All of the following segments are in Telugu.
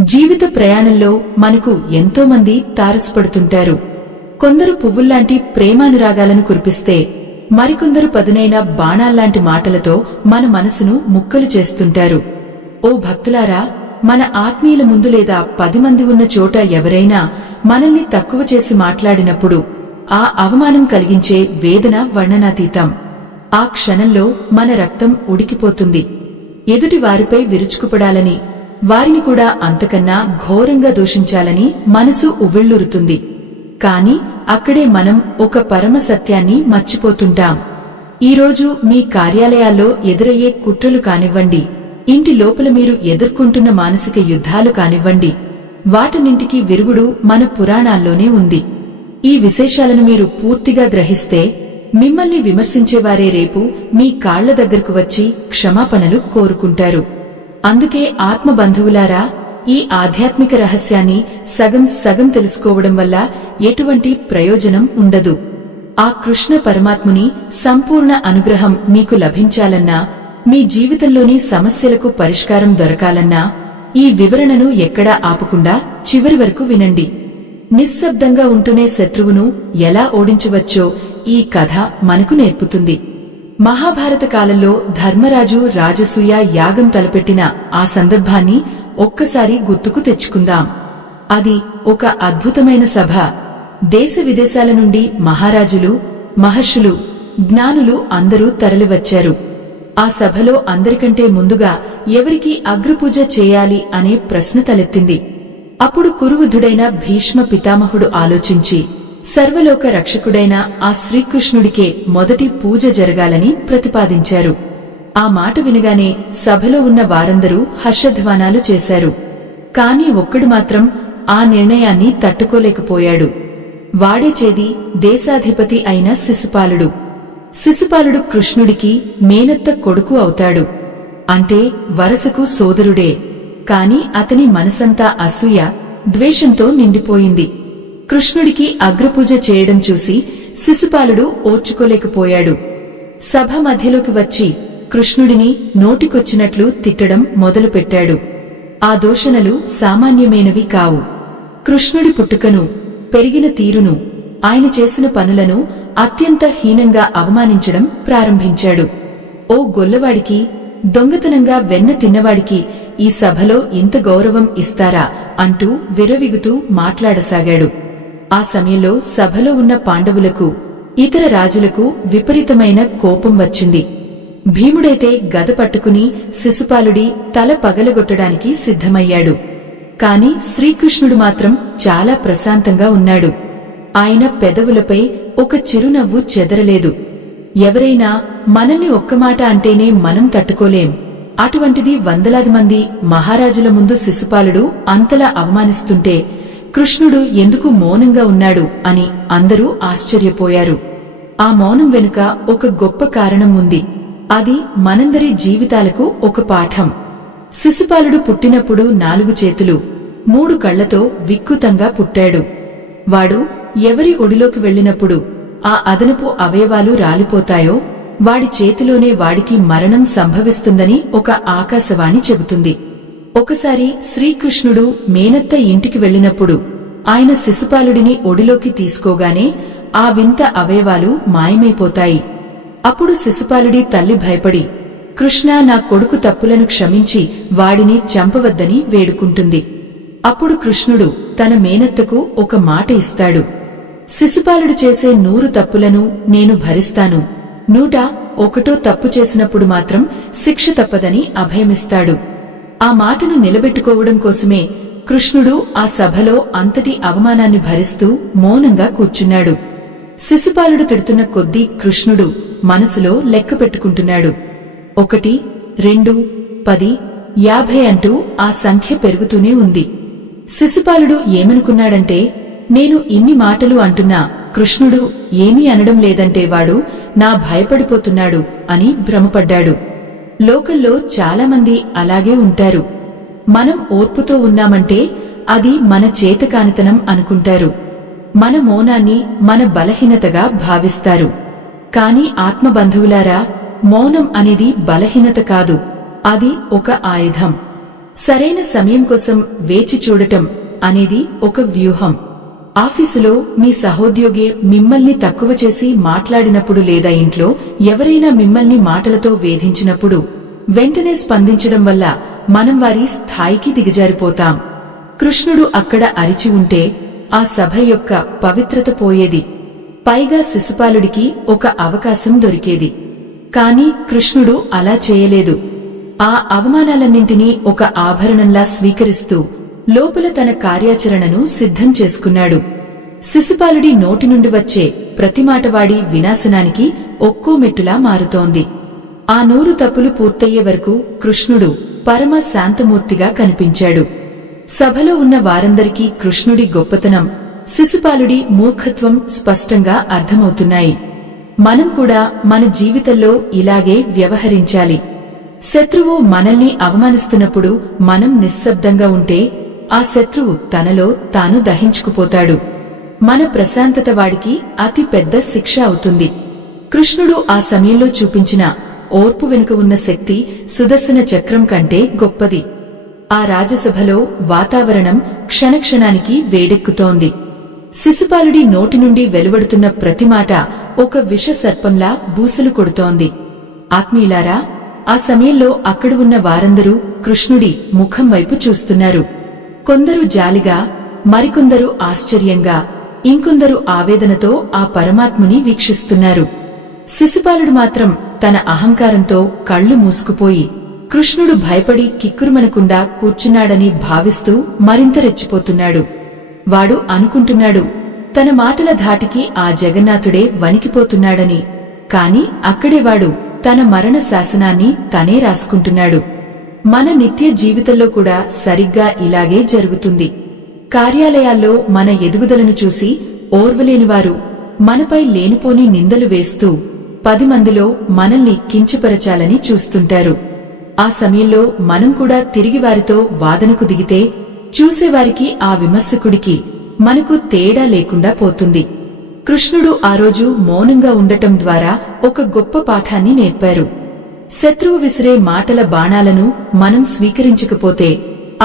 జీవిత ప్రయాణంలో మనకు ఎంతో మంది తారసపడుతుంటారు. కొందరు పువ్వుల్లాంటి ప్రేమానురాగాలను కురిపిస్తే, మరికొందరు పదునైన బాణాల్లాంటి మాటలతో మన మనసును ముక్కలు చేస్తుంటారు. ఓ భక్తులారా, మన ఆత్మీయుల ముందు లేదా 10 మంది ఉన్న చోట ఎవరైనా మనల్ని తక్కువ చేసి మాట్లాడినప్పుడు ఆ అవమానం కలిగించే వేదన వర్ణనాతీతం. ఆ క్షణంలో మన రక్తం ఉడికిపోతుంది. ఎదుటి వారిపై విరుచుకుపడాలని, వారిని కూడా అంతకన్నా ఘోరంగా దూషించాలని మనసు ఉవ్విళ్లూరుతుంది. కాని అక్కడే మనం ఒక పరమ సత్యాన్ని మర్చిపోతుంటాం. ఈరోజు మీ కార్యాలయాల్లో ఎదురయ్యే కుట్రలు కానివ్వండి, ఇంటి లోపల మీరు ఎదుర్కొంటున్న మానసిక యుద్ధాలు కానివ్వండి, వాటన్నింటికీ విరుగుడు మన పురాణాల్లోనే ఉంది. ఈ విశేషాలను మీరు పూర్తిగా గ్రహిస్తే, మిమ్మల్ని విమర్శించేవారే రేపు మీ కాళ్ల దగ్గరకు వచ్చి క్షమాపణలు కోరుకుంటారు. అందుకే ఆత్మబంధువులారా, ఈ ఆధ్యాత్మిక రహస్యాన్ని సగం సగం తెలుసుకోవడం వల్ల ఎటువంటి ప్రయోజనం ఉండదు. ఆ కృష్ణ పరమాత్ముని సంపూర్ణ అనుగ్రహం మీకు లభించాలన్నా, మీ జీవితంలోని సమస్యలకు పరిష్కారం దొరకాలన్నా ఈ వివరణను ఎక్కడా ఆపకుండా చివరి వరకు వినండి. నిశ్శబ్దంగా ఉంటూనే శత్రువును ఎలా ఓడించవచ్చో ఈ కథ మనకు నేర్పుతుంది. మహాభారత కాలంలో ధర్మరాజు రాజసూయ యాగం తలపెట్టిన ఆ సందర్భాన్ని ఒక్కసారి గుర్తుకు తెచ్చుకుందాం. అది ఒక అద్భుతమైన సభ. దేశ విదేశాల నుండి మహారాజులు, మహర్షులు, జ్ఞానులు అందరూ తరలివచ్చారు. ఆ సభలో అందరికంటే ముందుగా ఎవరికి అగ్రపూజ చేయాలి అనే ప్రశ్న తలెత్తింది. అప్పుడు కురువృద్ధుడైన భీష్మ పితామహుడు ఆలోచించి, సర్వలోక రక్షకుడైన ఆ శ్రీకృష్ణుడికే మొదటి పూజ జరగాలని ప్రతిపాదించారు. ఆ మాట వినగానే సభలో ఉన్న వారందరూ హర్షధ్వానాలు చేశారు. కాని ఒక్కడు మాత్రం ఆ నిర్ణయాన్ని తట్టుకోలేకపోయాడు. వాడే చేది దేశాధిపతి అయిన శిశుపాలుడు. శిశుపాలుడు కృష్ణుడికి మేనత్త కొడుకు అవుతాడు. అంటే వరసకు సోదరుడే. కాని అతని మనసంతా అసూయ, ద్వేషంతో నిండిపోయింది. కృష్ణుడికి అగ్రపూజ చేయడం చూసి శిశుపాలుడు ఓర్చుకోలేకపోయాడు. సభ మధ్యలోకి వచ్చి కృష్ణుడిని నోటికొచ్చినట్లు తిట్టడం మొదలుపెట్టాడు. ఆ దూషణలు సామాన్యమైనవి కావు. కృష్ణుడి పుట్టుకను, పెరిగిన తీరును, ఆయన చేసిన పనులను అత్యంత హీనంగా అవమానించడం ప్రారంభించాడు. ఓ గొల్లవాడికి, దొంగతనంగా వెన్న తిన్నవాడికి ఈ సభలో ఇంత గౌరవం ఇస్తారా అంటూ విర్రవీగుతూ మాట్లాడసాగాడు. ఆ సమయంలో సభలో ఉన్న పాండవులకు, ఇతర రాజులకు విపరీతమైన కోపం వచ్చింది. భీముడైతే గద పట్టుకుని శిశుపాలుడి తల పగలగొట్టడానికి సిద్ధమయ్యాడు. కాని శ్రీకృష్ణుడు మాత్రం చాలా ప్రశాంతంగా ఉన్నాడు. ఆయన పెదవులపై ఒక చిరునవ్వు చెదరలేదు. ఎవరైనా మనల్ని ఒక్క మాట అంటేనే మనం తట్టుకోలేం, అటువంటిది వందలాది మంది మహారాజుల ముందు శిశుపాలుడు అంతలా అవమానిస్తుంటే కృష్ణుడు ఎందుకు మౌనంగా ఉన్నాడు అని అందరూ ఆశ్చర్యపోయారు. ఆ మౌనం వెనుక ఒక గొప్ప కారణం ఉంది. అది మనందరి జీవితాలకు ఒక పాఠం. శిశుపాలుడు పుట్టినప్పుడు 4 చేతులు, 3 కళ్లతో వికృతంగా పుట్టాడు. వాడు ఎవరి ఒడిలోకి వెళ్లినప్పుడు ఆ అదనపు అవయవాలు రాలిపోతాయో వాడి చేతిలోనే వాడికి మరణం సంభవిస్తుందని ఒక ఆకాశవాణి చెబుతుంది. ఒకసారి శ్రీకృష్ణుడు మేనత్త ఇంటికి వెళ్లినప్పుడు ఆయన శిశుపాలుడిని ఒడిలోకి తీసుకోగానే ఆ వింత అవయవాలు మాయమైపోతాయి. అప్పుడు శిశుపాలుడి తల్లి భయపడి, కృష్ణ, నా కొడుకు తప్పులను క్షమించి వాడిని చంపవద్దని వేడుకుంటుంది. అప్పుడు కృష్ణుడు తన మేనత్తకు ఒక మాట ఇస్తాడు. శిశుపాలుడు చేసే 100 తప్పులను నేను భరిస్తాను, 101వ తప్పు చేసినప్పుడు మాత్రం శిక్ష తప్పదని అభయమిస్తాడు. ఆ మాటను నిలబెట్టుకోవడం కోసమే కృష్ణుడు ఆ సభలో అంతటి అవమానాన్ని భరిస్తూ మౌనంగా కూర్చున్నాడు. శిశుపాలుడు తిడుతున్న కొద్దీ కృష్ణుడు మనసులో లెక్క పెట్టుకుంటున్నాడు. 1, 2, 10, 50 అంటూ ఆ సంఖ్య పెరుగుతూనే ఉంది. శిశుపాలుడు ఏమనుకున్నాడంటే, నేను ఇన్ని మాటలు అంటున్నా కృష్ణుడు ఏమీ అనడం లేదంటే వాడు నా భయపడిపోతున్నాడు అని భ్రమపడ్డాడు. లోకంలో చాలామంది అలాగే ఉంటారు. మనం ఓర్పుతో ఉన్నామంటే అది మన చేతకానితనం అనుకుంటారు. మన మౌనాన్ని మన బలహీనతగా భావిస్తారు. కాని ఆత్మబంధువులారా, మౌనం అనేది బలహీనత కాదు, అది ఒక ఆయుధం. సరైన సమయం కోసం వేచి చూడటం అనేది ఒక వ్యూహం. ఆఫీసులో మీ సహోద్యోగి మిమ్మల్ని తక్కువ చేసి మాట్లాడినప్పుడు లేదా ఇంట్లో ఎవరైనా మిమ్మల్ని మాటలతో వేధించినప్పుడు వెంటనే స్పందించడం వల్ల మనం వారి స్థాయికి దిగజారిపోతాం. కృష్ణుడు అక్కడ అరిచి ఉంటే ఆ సభ యొక్క పవిత్రత పోయేది. పైగా శిశుపాలుడికి ఒక అవకాశం దొరికేది. కాని కృష్ణుడు అలా చేయలేదు. ఆ అవమానాలన్నింటినీ ఒక ఆభరణంలా స్వీకరిస్తూ లోపల తన కార్యాచరణను సిద్ధం చేసుకున్నాడు. శిశుపాలుడి నోటి నుండి వచ్చే ప్రతి మాట వాడి వినాశనానికి ఒక్కో మెట్టులా మారుతోంది. ఆ 100 తప్పులు పూర్తయ్యే వరకు కృష్ణుడు పరమ శాంతమూర్తిగా కనిపించాడు. సభలో ఉన్న వారందరికీ కృష్ణుడి గొప్పతనం, శిశుపాలుడి మూర్ఖత్వం స్పష్టంగా అర్థమవుతున్నాయి. మనం కూడా మన జీవితంలో ఇలాగే వ్యవహరించాలి. శత్రువు మనల్ని అవమానిస్తున్నప్పుడు మనం నిశ్శబ్దంగా ఉంటే ఆ శత్రువు తనలో తాను దహించుకుపోతాడు. మన ప్రశాంతత వాడికి అతి పెద్ద శిక్ష అవుతుంది. కృష్ణుడు ఆ సమయంలో చూపించిన ఓర్పు వెనుక ఉన్న శక్తి సుదర్శన చక్రం కంటే గొప్పది. ఆ రాజసభలో వాతావరణం క్షణక్షణానికి వేడెక్కుతోంది. శిశుపాలుడి నోటి నుండి వెలువడుతున్న ప్రతి మాట ఒక విష సర్పంలా బూసలు కొడుతోంది. ఆత్మీయులారా, ఆ సమయంలో అక్కడ ఉన్న వారందరూ కృష్ణుడి ముఖం వైపు చూస్తున్నారు. కొందరు జాలిగా, మరికొందరు ఆశ్చర్యంగా, ఇంకొందరు ఆవేదనతో ఆ పరమాత్ముని వీక్షిస్తున్నారు. శిశుపాలుడు మాత్రం తన అహంకారంతో కళ్ళు మూసుకుపోయి కృష్ణుడు భయపడి కిక్కురుమనకుండా కూర్చున్నాడని భావిస్తూ మరింత రెచ్చిపోతున్నాడు. వాడు అనుకుంటున్నాడు, తన మాటల ధాటికి ఆ జగన్నాథుడే వణికిపోతున్నాడని. కాని అక్కడే వాడు తన మరణ శాసనాన్ని తనే రాసుకుంటున్నాడు. మన నిత్య జీవితంలో కూడా సరిగ్గా ఇలాగే జరుగుతుంది. కార్యాలయాల్లో మన ఎదుగుదలను చూసి ఓర్వలేనివారు మనపై లేనిపోని నిందలు వేస్తూ 10 మందిలో మనల్ని కించపరచాలని చూస్తుంటారు. ఆ సమయంలో మనం కూడా తిరిగి వారితో వాదనకు దిగితే చూసేవారికి ఆ విమర్శకుడికి మనకు తేడా లేకుండా పోతుంది. కృష్ణుడు ఆ రోజు మౌనంగా ఉండటం ద్వారా ఒక గొప్ప పాఠాన్ని నేర్పారు. శత్రువు విసిరే మాటల బాణాలను మనం స్వీకరించకపోతే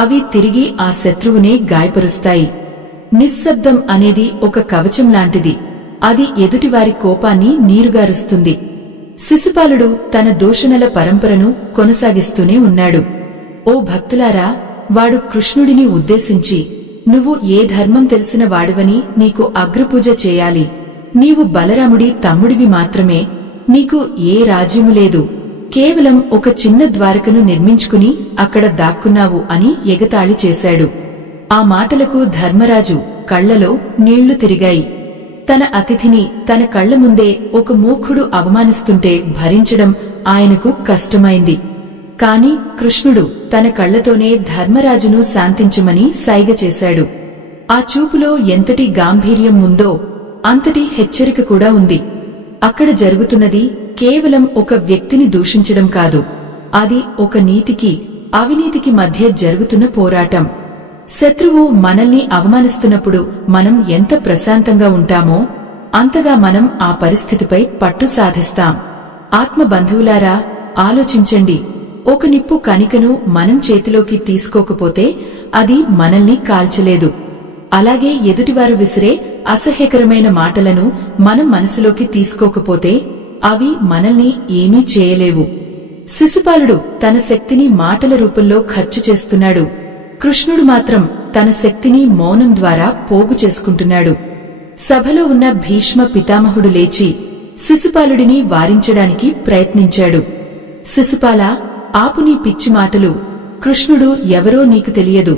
అవి తిరిగి ఆ శత్రువునే గాయపరుస్తాయి. నిశ్శబ్దం అనేది ఒక కవచం లాంటిది. అది ఎదుటివారి కోపాన్ని నీరుగారుస్తుంది. శిశుపాలుడు తన దూషణల పరంపరను కొనసాగిస్తూనే ఉన్నాడు. ఓ భక్తులారా, వాడు కృష్ణుడిని ఉద్దేశించి, నువ్వు ఏ ధర్మం తెలిసిన వాడివని నీకు అగ్రపూజ చేయాలి. నీవు బలరాముడి తమ్ముడివి మాత్రమే. నీకు ఏ రాజ్యము లేదు. కేవలం ఒక చిన్న ద్వారకను నిర్మించుకుని అక్కడ దాక్కున్నావు అని ఎగతాళి చేశాడు. ఆ మాటలకు ధర్మరాజు కళ్లలో నీళ్లు తిరిగాయి. తన అతిథిని తన కళ్ల ముందే ఒక మూర్ఖుడు అవమానిస్తుంటే భరించడం ఆయనకు కష్టమైంది. కాని కృష్ణుడు తన కళ్లతోనే ధర్మరాజును శాంతించమని సైగ చేశాడు. ఆ చూపులో ఎంతటి గాంభీర్యం ఉందో అంతటి హెచ్చరిక కూడా ఉంది. అక్కడ జరుగుతున్నది కేవలం ఒక వ్యక్తిని దూషించడం కాదు. అది ఒక నీతికి, అవినీతికి మధ్య జరుగుతున్న పోరాటం. శత్రువు మనల్ని అవమానిస్తున్నప్పుడు మనం ఎంత ప్రశాంతంగా ఉంటామో అంతగా మనం ఆ పరిస్థితిపై పట్టు సాధిస్తాం. ఆత్మ బంధువులారా, ఆలోచించండి. ఒక నిప్పు కణికను మనం చేతిలోకి తీసుకోకపోతే అది మనల్ని కాల్చలేదు. అలాగే ఎదుటివారు విసిరే అసహ్యకరమైన మాటలను మనం మనసులోకి తీసుకోకపోతే అవి మనల్ని ఏమీ చేయలేవు. శిశుపాలుడు తన శక్తిని మాటల రూపంలో ఖర్చు చేస్తున్నాడు. కృష్ణుడు మాత్రం తన శక్తిని మౌనం ద్వారా పోగు చేసుకుంటున్నాడు. సభలో ఉన్న భీష్మ పితామహుడు లేచి శిశుపాలుడిని వారించడానికి ప్రయత్నించాడు. శిశుపాలా, ఆపు నీ పిచ్చి మాటలు. కృష్ణుడు ఎవరో నీకు తెలియదు.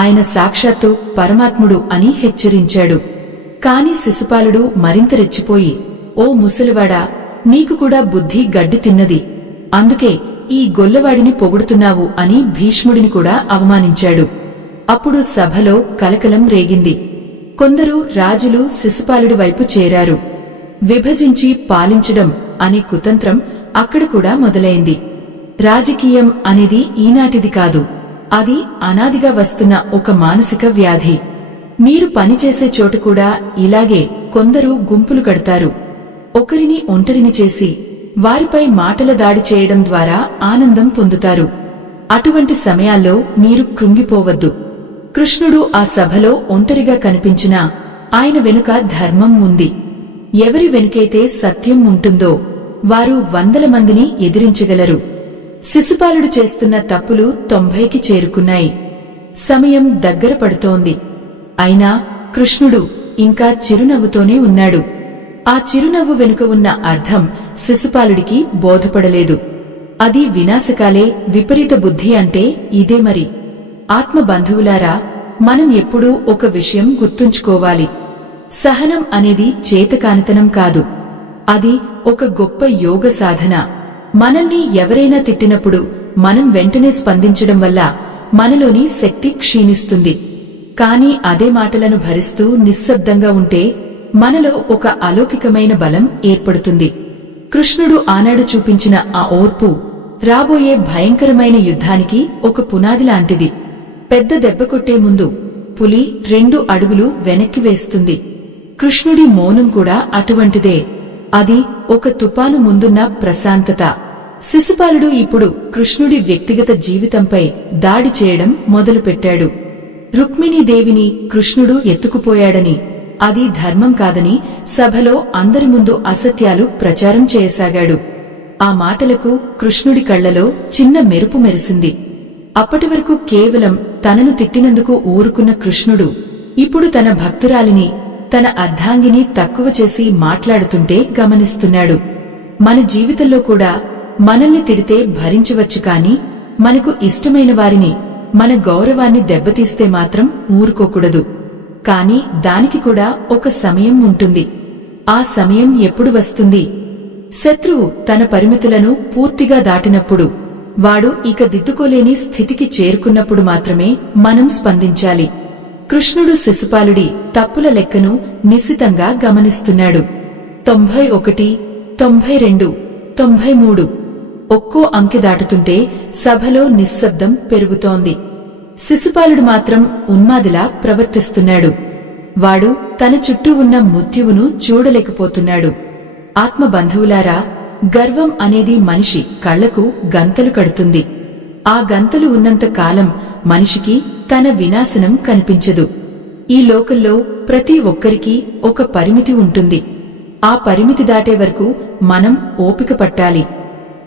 ఆయన సాక్షాత్తు పరమాత్ముడు అని హెచ్చరించాడు. కాని శిశుపాలుడు మరింత రెచ్చిపోయి, ఓ ముసలివాడా, నీకు కూడా బుద్ధి గడ్డి తిన్నది. అందుకే ఈ గొల్లవాడిని పొగుడుతున్నావు అని భీష్ముడిని కూడా అవమానించాడు. అప్పుడు సభలో కలకలం రేగింది. కొందరు రాజులు శిశుపాలుడి వైపు చేరారు. విభజించి పాలించడం అనే కుతంత్రం అక్కడ కూడా మొదలైంది. రాజకీయం అనేది ఈనాటిది కాదు. అది అనాదిగా వస్తున్న ఒక మానసిక వ్యాధి. మీరు పనిచేసే చోటు కూడా ఇలాగే కొందరు గుంపులు కడతారు. ఒకరిని ఒంటరిని చేసి వారిపై మాటల దాడి చేయడం ద్వారా ఆనందం పొందుతారు. అటువంటి సమయాల్లో మీరు కృంగిపోవద్దు. కృష్ణుడు ఆ సభలో ఒంటరిగా కనిపించినా ఆయన వెనుక ధర్మం ఉంది. ఎవరి వెనుకైతే సత్యం ఉంటుందో వారు 100 మందిని ఎదిరించగలరు. శిశుపాలుడు చేస్తున్న తప్పులు 90కి చేరుకున్నాయి. సమయం దగ్గర పడుతోంది. అయినా కృష్ణుడు ఇంకా చిరునవ్వుతోనే ఉన్నాడు. ఆ చిరునవ్వు వెనుక ఉన్న అర్థం శిశుపాలుడికి బోధపడలేదు. అది వినాశకాలే విపరీత బుద్ధి అంటే ఇదే మరి. ఆత్మబంధువులారా, మనం ఎప్పుడూ ఒక విషయం గుర్తుంచుకోవాలి. సహనం అనేది చేతకానితనం కాదు. అది ఒక గొప్ప యోగ సాధన. మనల్ని ఎవరైనా తిట్టినప్పుడు మనం వెంటనే స్పందించడం వల్ల మనలోని శక్తి క్షీణిస్తుంది. కాని అదే మాటలను భరిస్తూ నిశ్శబ్దంగా ఉంటే మనలో ఒక అలౌకికమైన బలం ఏర్పడుతుంది. కృష్ణుడు ఆనాడు చూపించిన ఆ ఓర్పు రాబోయే భయంకరమైన యుద్ధానికి ఒక పునాది లాంటిది. పెద్ద దెబ్బ కొట్టే ముందు పులి 2 అడుగులు వెనక్కి వేస్తుంది. కృష్ణుడి మౌనం కూడా అటువంటిదే. అది ఒక తుపాను ముందున్న ప్రశాంతత. శిశుపాలుడు ఇప్పుడు కృష్ణుడి వ్యక్తిగత జీవితంపై దాడి చేయడం మొదలుపెట్టాడు. రుక్మిణీదేవిని కృష్ణుడు ఎత్తుకుపోయాడని, అది ధర్మం కాదని సభలో అందరి ముందు అసత్యాలు ప్రచారం చేయసాగాడు. ఆ మాటలకు కృష్ణుడి కళ్లలో చిన్న మెరుపు మెరిసింది. అప్పటివరకు కేవలం తనను తిట్టినందుకు ఊరుకున్న కృష్ణుడు ఇప్పుడు తన భక్తురాలిని, తన అర్ధాంగిని తక్కువ చేసి మాట్లాడుతుంటే గమనిస్తున్నాడు. మన జీవితంలో కూడా మనల్ని తిడితే భరించవచ్చు, కాని మనకు ఇష్టమైన వారిని, మన గౌరవాన్ని దెబ్బతీస్తే మాత్రం ఊరుకోకూడదు. కాని దానికి కూడా ఒక సమయం ఉంటుంది. ఆ సమయం ఎప్పుడు వస్తుంది? శత్రువు తన పరిమితులను పూర్తిగా దాటినప్పుడు, వాడు ఇక దిద్దుకోలేని స్థితికి చేరుకున్నప్పుడు మాత్రమే మనం స్పందించాలి. కృష్ణుడు శిశుపాలుడి తప్పుల లెక్కను నిశితంగా గమనిస్తున్నాడు. 91, 92, 93 ఒక్కో అంకె దాటుతుంటే సభలో నిశ్శబ్దం పెరుగుతోంది. శిశుపాలుడు మాత్రం ఉన్మాదిలా ప్రవర్తిస్తున్నాడు. వాడు తన చుట్టూ ఉన్న మృత్యువును చూడలేకపోతున్నాడు. ఆత్మబంధువులారా, గర్వం అనేది మనిషి కళ్లకు గంతలు కడుతుంది. ఆ గంతలు ఉన్నంత కాలం మనిషికి తన వినాశనం కనిపించదు. ఈ లోకంలో ప్రతి ఒక్కరికీ ఒక పరిమితి ఉంటుంది. ఆ పరిమితి దాటే వరకు మనం ఓపిక పట్టాలి.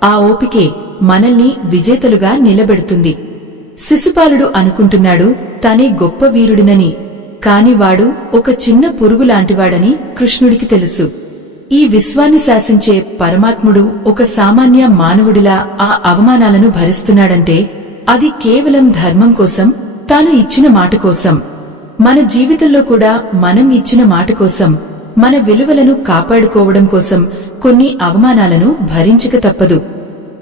ఆ ఓపికే మనల్ని విజేతలుగా నిలబెడుతుంది. శిశుపాలుడు అనుకుంటున్నాడు తనే గొప్ప వీరుడినని, కాని వాడు ఒక చిన్న పురుగులాంటివాడని కృష్ణుడికి తెలుసు. ఈ విశ్వాన్ని శాసించే పరమాత్ముడు ఒక సామాన్య మానవుడిలా ఆ అవమానాలను భరిస్తున్నాడంటే అది కేవలం ధర్మం కోసం, తాను ఇచ్చిన మాట కోసం. మన జీవితంలో కూడా మనం ఇచ్చిన మాట కోసం, మన విలువలను కాపాడుకోవడం కోసం కొన్ని అవమానాలను భరించక తప్పదు.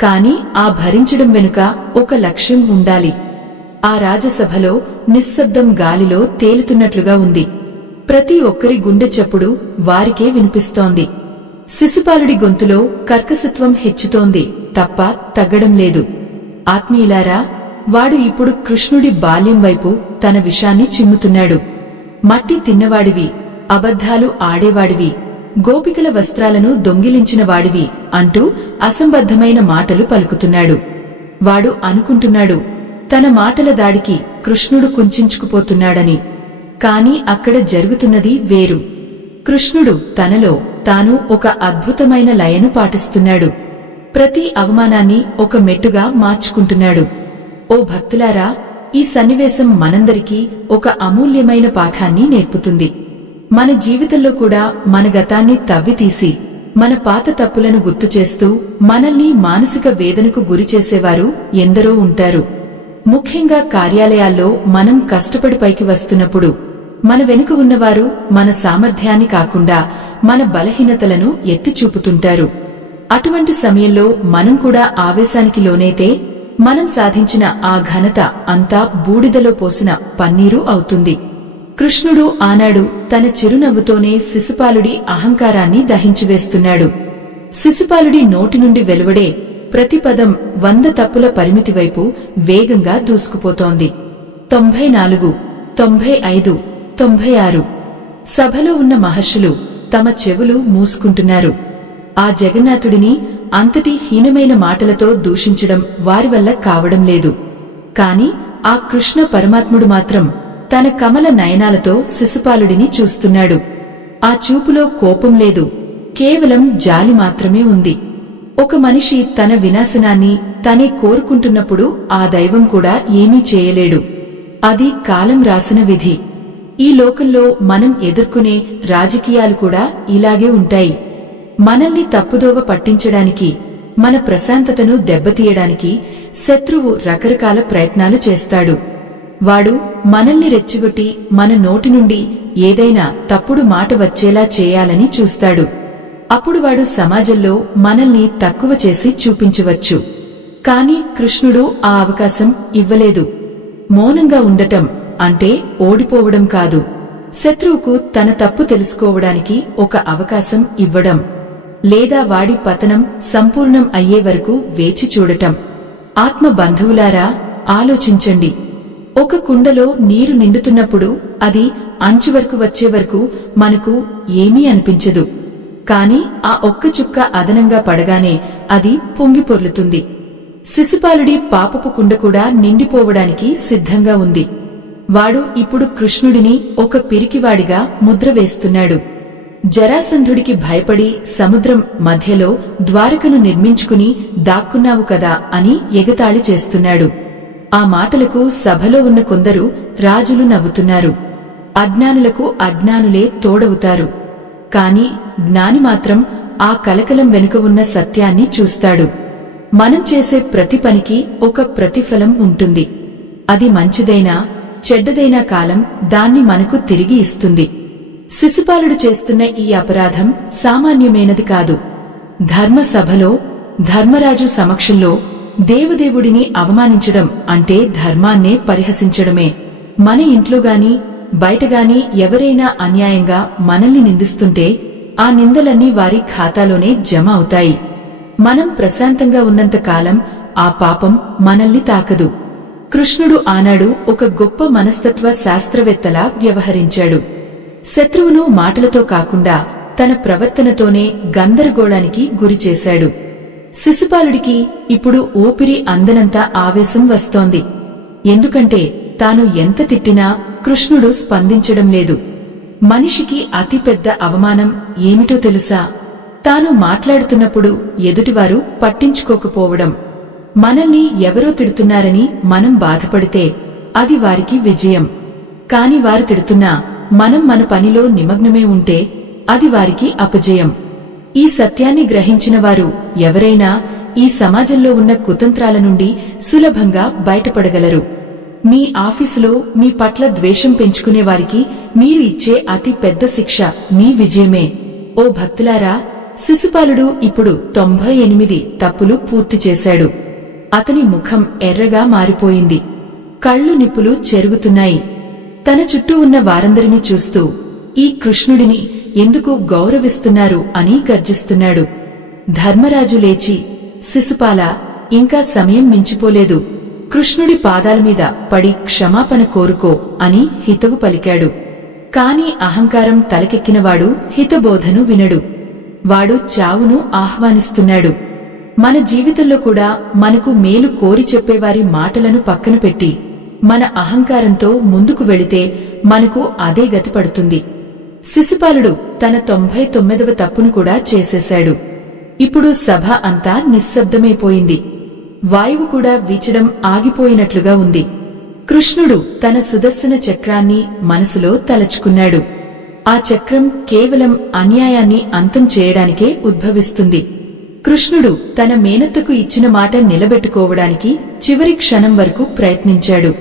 కాని ఆ భరించడం వెనుక ఒక లక్ష్యం ఉండాలి. ఆ రాజసభలో నిశ్శబ్దం గాలిలో తేలుతున్నట్లుగా ఉంది. ప్రతి ఒక్కరి గుండె చప్పుడు వారికే వినిపిస్తోంది. శిశుపాలుడి గొంతులో కర్కశత్వం హెచ్చుతోంది తప్ప తగ్గడం లేదు. ఆత్మీయులారా, వాడు ఇప్పుడు కృష్ణుడి బాల్యం వైపు తన విషాన్ని చిమ్ముతున్నాడు. మట్టి తిన్నవాడివి, అబద్ధాలు ఆడేవాడివి, గోపికల వస్త్రాలను దొంగిలించిన వాడివి అంటూ అసంబద్ధమైన మాటలు పలుకుతున్నాడు. వాడు అనుకుంటున్నాడు తన మాటల దాడికి కృష్ణుడు కుంచుకుపోతున్నాడని. కాని అక్కడ జరుగుతున్నది వేరు. కృష్ణుడు తనలో తాను ఒక అద్భుతమైన లయను పాటిస్తున్నాడు. ప్రతి అవమానాన్ని ఒక మెట్టుగా మార్చుకుంటున్నాడు. ఓ భక్తులారా, ఈ సన్నివేశం మనందరికీ ఒక అమూల్యమైన పాఠాన్ని నేర్పుతుంది. మన జీవితంలో కూడా మన గతాన్ని తవ్వితీసి మన పాత తప్పులను గుర్తుచేస్తూ మనల్ని మానసిక వేదనకు గురిచేసేవారు ఎందరో ఉంటారు. ముఖ్యంగా కార్యాలయాల్లో మనం కష్టపడి పైకి వస్తున్నప్పుడు మన వెనుక ఉన్నవారు మన సామర్థ్యాన్ని కాకుండా మన బలహీనతలను ఎత్తి చూపుతుంటారు. అటువంటి సమయంలో మనం కూడా ఆవేశానికి లోనైతే మనం సాధించిన ఆ ఘనత అంతా బూడిదలో పోసిన పన్నీరు అవుతుంది. కృష్ణుడు ఆనాడు తన చిరునవ్వుతోనే శిశుపాలుడి అహంకారాన్ని దహించివేస్తున్నాడు. శిశుపాలుడి నోటి నుండి వెలువడే ప్రతి పదం 100 తప్పుల పరిమితి వైపు వేగంగా దూసుకుపోతోంది. 94, 95, 96 సభలో ఉన్న మహర్షులు తమ చెవులు మూసుకుంటున్నారు. ఆ జగన్నాథుడిని అంతటి హీనమైన మాటలతో దూషించడం వారి వల్ల కావడం లేదు. కాని ఆ కృష్ణ పరమాత్ముడు మాత్రం తన కమల నయనాలతో శిశుపాలుడిని చూస్తున్నాడు. ఆ చూపులో కోపం లేదు, కేవలం జాలి మాత్రమే ఉంది. ఒక మనిషి తన వినాశనాన్ని తనే కోరుకుంటున్నప్పుడు ఆ దైవం కూడా ఏమీ చేయలేడు. అది కాలం రాసిన విధి. ఈ లోకంలో మనం ఎదుర్కొనే రాజకీయాలు కూడా ఇలాగే ఉంటాయి. మనల్ని తప్పుదోవ పట్టించడానికి, మన ప్రశాంతతను దెబ్బతీయడానికి శత్రువు రకరకాల ప్రయత్నాలు చేస్తాడు. వాడు మనల్ని రెచ్చగొట్టి మన నోటి నుండి ఏదైనా తప్పుడు మాట వచ్చేలా చేయాలని చూస్తాడు. అప్పుడు వాడు సమాజంలో మనల్ని తక్కువ చేసి చూపించవచ్చు. కాని కృష్ణుడు ఆ అవకాశం ఇవ్వలేదు. మౌనంగా ఉండటం అంటే ఓడిపోవడం కాదు, శత్రువుకు తన తప్పు తెలుసుకోవడానికి ఒక అవకాశం ఇవ్వడం, లేదా వాడి పతనం సంపూర్ణం అయ్యే వరకు వేచి చూడటం. ఆత్మ బంధువులారా, ఆలోచించండి. ఒక కుండలో నీరు నిండుతున్నప్పుడు అది అంచు వరకు వచ్చే వరకు మనకు ఏమీ అనిపించదు. కాని ఆ ఒక్క చుక్క అదనంగా పడగానే అది పొంగిపొర్లుతుంది. శిశుపాలుడి పాపపు కుండ కూడా నిండిపోవడానికి సిద్ధంగా ఉంది. వాడు ఇప్పుడు కృష్ణుడిని ఒక పిరికివాడిగా ముద్ర వేస్తున్నాడు. జరాసంధుడికి భయపడి సముద్రం మధ్యలో ద్వారకను నిర్మించుకుని దాక్కున్నావు కదా అని ఎగతాళి చేస్తున్నాడు. ఆ మాటలకు సభలో ఉన్న కొందరు రాజులు నవ్వుతున్నారు. అజ్ఞానులకు అజ్ఞానులే తోడవుతారు. కాని జ్ఞాని మాత్రం ఆ కలకలం వెనుక ఉన్న సత్యాన్ని చూస్తాడు. మనం చేసే ప్రతి పనికి ఒక ప్రతిఫలం ఉంటుంది. అది మంచిదైనా చెడ్డదైనా కాలం దాన్ని మనకు తిరిగి ఇస్తుంది. శిశుపాలుడు చేస్తున్న ఈ అపరాధం సామాన్యమైనది కాదు. ధర్మసభలో ధర్మరాజు సమక్షంలో దేవదేవుడిని అవమానించడం అంటే ధర్మాన్నే పరిహసించడమే. మన ఇంట్లోగాని బయటగాని ఎవరైనా అన్యాయంగా మనల్ని నిందిస్తుంటే ఆ నిందలన్నీ వారి ఖాతాలోనే జమ అవుతాయి. మనం ప్రశాంతంగా ఉన్నంత కాలం ఆ పాపం మనల్ని తాకదు. కృష్ణుడు ఆనాడు ఒక గొప్ప మనస్తత్వ శాస్త్రవేత్తలా వ్యవహరించాడు. శత్రువును మాటలతో కాకుండా తన ప్రవర్తనతోనే గందరగోళానికి గురిచేశాడు. శిశుపాలుడికి ఇప్పుడు ఊపిరి అందనంత ఆవేశం వస్తోంది. ఎందుకంటే తాను ఎంత తిట్టినా కృష్ణుడు స్పందించడం లేదు. మనిషికి అతిపెద్ద అవమానం ఏమిటో తెలుసా? తాను మాట్లాడుతున్నప్పుడు ఎదుటివారు పట్టించుకోకపోవడం. మనల్ని ఎవరో తిడుతున్నారని మనం బాధపడితే అది వారికి విజయం. కాని వారు తిడుతున్నా మనం మన పనిలో నిమగ్నమే ఉంటే అది వారికి అపజయం. ఈ సత్యాన్ని గ్రహించిన వారు ఎవరైనా ఈ సమాజంలో ఉన్న కుతంత్రాల నుండి సులభంగా బయటపడగలరు. మీ ఆఫీసులో మీ పట్ల ద్వేషం పెంచుకునే వారికి మీరు ఇచ్చే అతి పెద్ద శిక్ష మీ విజయమే. ఓ భక్తులారా, శిశుపాలుడు ఇప్పుడు 98 తప్పులు పూర్తి చేశాడు. అతని ముఖం ఎర్రగా మారిపోయింది. కళ్ళు నిప్పులు చెరుగుతున్నాయి. తన చుట్టూ ఉన్న వారందరినీ చూస్తూ ఈ కృష్ణుడిని ఎందుకు గౌరవిస్తున్నారు అని గర్జిస్తున్నాడు. ధర్మరాజు లేచి, శిశుపాలా, ఇంకా సమయం మించిపోలేదు. కృష్ణుడి పాదాలమీద పడి క్షమాపణ కోరుకో అని హితవు పలికాడు. కాని అహంకారం తలకెక్కినవాడు హితబోధను వినడు. వాడు చావును ఆహ్వానిస్తున్నాడు. మన జీవితంలో కూడా మనకు మేలు కోరి చెప్పేవారి మాటలను పక్కన పెట్టి మన అహంకారంతో ముందుకు వెళితే మనకు అదే గతి పడుతుంది. శిశుపాలుడు తన 99వ తప్పును కూడా చేసేశాడు. ఇప్పుడు సభ అంతా నిశ్శబ్దమైపోయింది. వాయువు కూడా వీచడం ఆగిపోయినట్లుగా ఉంది. కృష్ణుడు తన సుదర్శన చక్రాన్ని మనసులో తలచుకున్నాడు. ఆ చక్రం కేవలం అన్యాయాన్ని అంతం చేయడానికే ఉద్భవిస్తుంది. కృష్ణుడు తన మేనత్తకు ఇచ్చిన మాట నిలబెట్టుకోవడానికి చివరి క్షణం వరకు ప్రయత్నించాడు.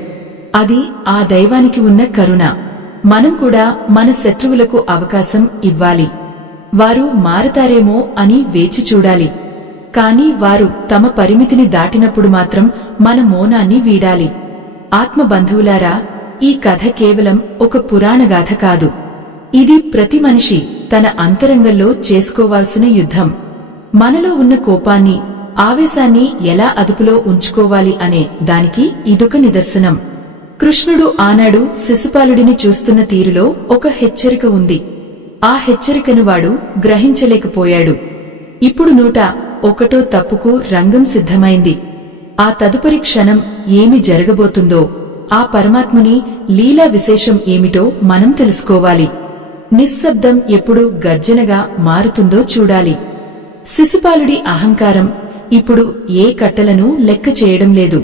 అది ఆ దైవానికి ఉన్న కరుణ. మనం కూడా మన శత్రువులకు అవకాశం ఇవ్వాలి. వారు మారతారేమో అని వేచి చూడాలి. కాని వారు తమ పరిమితిని దాటినప్పుడు మాత్రం మన మౌనాన్ని వీడాలి. ఆత్మబంధువులారా, ఈ కథ కేవలం ఒక పురాణగాథ కాదు. ఇది ప్రతి మనిషి తన అంతరంగంలో చేసుకోవాల్సిన యుద్ధం. మనలో ఉన్న కోపాన్ని, ఆవేశాన్ని ఎలా అదుపులో ఉంచుకోవాలి అనే దానికి ఇదొక నిదర్శనం. కృష్ణుడు ఆనాడు శిశుపాలుడిని చూస్తున్న తీరులో ఒక హెచ్చరిక ఉంది. ఆ హెచ్చరికను వాడు గ్రహించలేకపోయాడు. ఇప్పుడు 101వ తప్పుకు రంగం సిద్ధమైంది. ఆ తదుపరి క్షణం ఏమి జరగబోతుందో, ఆ పరమాత్ముని లీలా విశేషం ఏమిటో మనం తెలుసుకోవాలి. నిశ్శబ్దం ఎప్పుడు గర్జనగా మారుతుందో చూడాలి. శిశుపాలుడి అహంకారం ఇప్పుడు ఏ కట్టలను లెక్క చేయడం లేదు.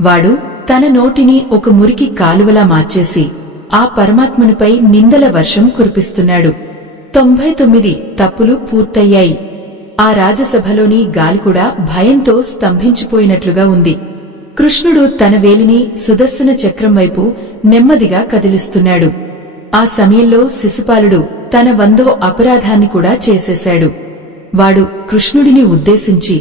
వాడు తన నోటిని ఒక మురికి కాలువలా మార్చేసి ఆ పరమాత్మునిపై నిందల వర్షం కురిపిస్తున్నాడు. 99 తప్పులు పూర్తయ్యాయి. ఆ రాజసభలోని గాలి కూడా భయంతో స్తంభించిపోయినట్లుగా ఉంది. కృష్ణుడు తన వేలిని సుదర్శన చక్రం వైపు నెమ్మదిగా కదిలిస్తున్నాడు. ఆ సమయంలో శిశుపాలుడు తన 100వ అపరాధాన్ని కూడా చేసేశాడు. వాడు కృష్ణుడిని ఉద్దేశించి,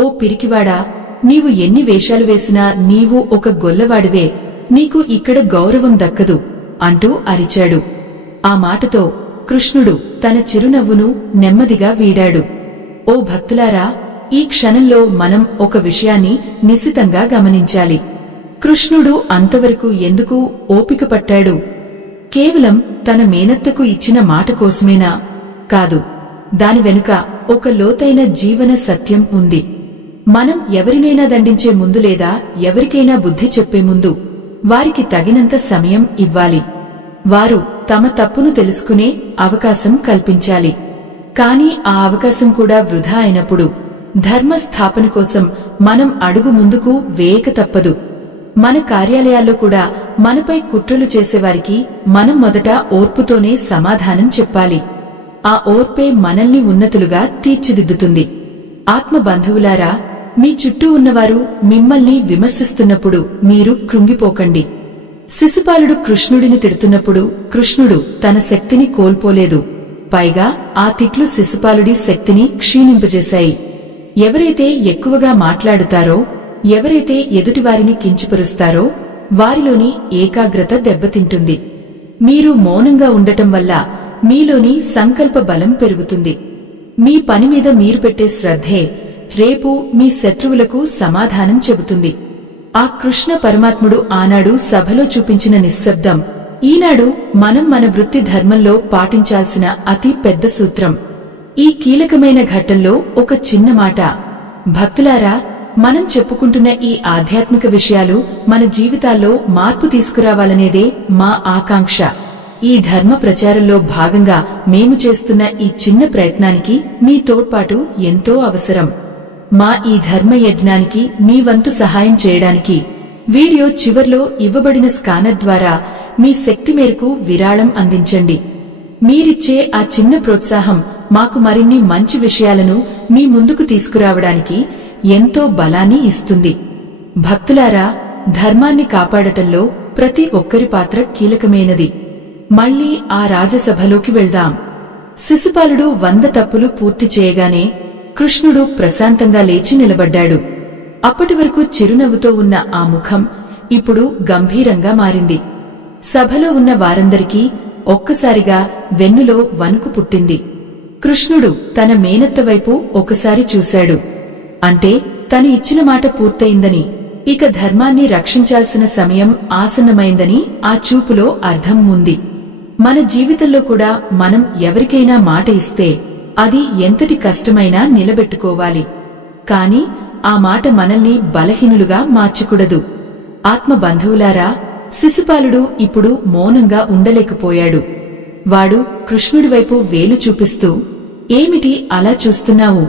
ఓ పిరికివాడా, నీవు ఎన్ని వేషాలు వేసినా నీవు ఒక గొల్లవాడివే, నీకు ఇక్కడ గౌరవం దక్కదు అంటూ అరిచాడు. ఆ మాటతో కృష్ణుడు తన చిరునవ్వును నెమ్మదిగా వీడాడు. ఓ భక్తులారా, ఈ క్షణంలో మనం ఒక విషయాన్ని నిశితంగా గమనించాలి. కృష్ణుడు అంతవరకు ఎందుకు ఓపిక పట్టాడు? కేవలం తన మేనత్తకు ఇచ్చిన మాట కోసమేనా? కాదు. దాని వెనుక ఒక లోతైన జీవన సత్యం ఉంది. మనం ఎవరినైనా దండించే ముందు లేదా ఎవరికైనా బుద్ధి చెప్పే ముందు వారికి తగినంత సమయం ఇవ్వాలి. వారు తమ తప్పును తెలుసుకునే అవకాశం కల్పించాలి. కాని ఆ అవకాశం కూడా వృధా అయినప్పుడు ధర్మ స్థాపన కోసం మనం అడుగు ముందుకు వేయక తప్పదు. మన కార్యాలయాల్లో కూడా మనపై కుట్రలు చేసేవారికి మనం మొదట ఓర్పుతోనే సమాధానం చెప్పాలి. ఆ ఓర్పే మనల్ని ఉన్నతులుగా తీర్చిదిద్దుతుంది. ఆత్మ బంధువులారా, మీ చుట్టూ ఉన్నవారు మిమ్మల్ని విమర్శిస్తున్నప్పుడు మీరు కృంగిపోకండి. శిశుపాలుడు కృష్ణుడిని తిడుతున్నప్పుడు కృష్ణుడు తన శక్తిని కోల్పోలేదు. పైగా ఆ తిట్లు శిశుపాలుడి శక్తిని క్షీణింపజేశాయి. ఎవరైతే ఎక్కువగా మాట్లాడుతారో, ఎవరైతే ఎదుటివారిని కించపరుస్తారో వారిలోని ఏకాగ్రత దెబ్బతింటుంది. మీరు మౌనంగా ఉండటం వల్ల మీలోని సంకల్ప బలం పెరుగుతుంది. మీ పని మీద మీరు పెట్టే శ్రద్ధే రేపు మీ శత్రువులకు సమాధానం చెబుతుంది. ఆ కృష్ణ పరమాత్ముడు ఆనాడు సభలో చూపించిన నిశ్శబ్దం ఈనాడు మనం మన వృత్తి ధర్మంలో పాటించాల్సిన అతి పెద్ద సూత్రం. ఈ కీలకమైన ఘట్టంలో ఒక చిన్న మాట. భక్తులారా, మనం చెప్పుకుంటున్న ఈ ఆధ్యాత్మిక విషయాలు మన జీవితాల్లో మార్పు తీసుకురావాలనేదే మా ఆకాంక్ష. ఈ ధర్మ ప్రచారంలో భాగంగా మేము చేస్తున్న ఈ చిన్న ప్రయత్నానికి మీ తోడ్పాటు ఎంతో అవసరం. మా ఈ ధర్మ యజ్ఞానికి మీ వంతు సహాయం చేయడానికి వీడియో చివర్లో ఇవ్వబడిన స్కానర్ ద్వారా మీ శక్తి మేరకు విరాళం అందించండి. మీరిచ్చే ఆ చిన్న ప్రోత్సాహం మాకు మరిన్ని మంచి విషయాలను మీ ముందుకు తీసుకురావడానికి ఎంతో బలాన్ని ఇస్తుంది. భక్తులారా, ధర్మాన్ని కాపాడటంలో ప్రతి ఒక్కరి పాత్ర కీలకమైనది. మళ్లీ ఆ రాజసభలోకి వెళ్దాం. శిశుపాలుడు 100 తప్పులు పూర్తి చేయగానే కృష్ణుడు ప్రశాంతంగా లేచి నిలబడ్డాడు. అప్పటివరకు చిరునవ్వుతో ఉన్న ఆ ముఖం ఇప్పుడు గంభీరంగా మారింది. సభలో ఉన్న వారందరికీ ఒక్కసారిగా వెన్నులో వణుకు పుట్టింది. కృష్ణుడు తన మేనత్త వైపు ఒకసారి చూశాడు. అంటే తను ఇచ్చిన మాట పూర్తయిందని, ఇక ధర్మాన్ని రక్షించాల్సిన సమయం ఆసన్నమైందని ఆ చూపులో అర్థం ఉంది. మన జీవితంలో కూడా మనం ఎవరికైనా మాట ఇస్తే అది ఎంతటి కష్టమైనా నిలబెట్టుకోవాలి. కాని ఆ మాట మనల్ని బలహీనులుగా మార్చకూడదు. ఆత్మ బంధువులారా, శిశుపాలుడు ఇప్పుడు మౌనంగా ఉండలేకపోయాడు. వాడు కృష్ణుడివైపు వేలు చూపిస్తూ, ఏమిటి అలా చూస్తున్నావు?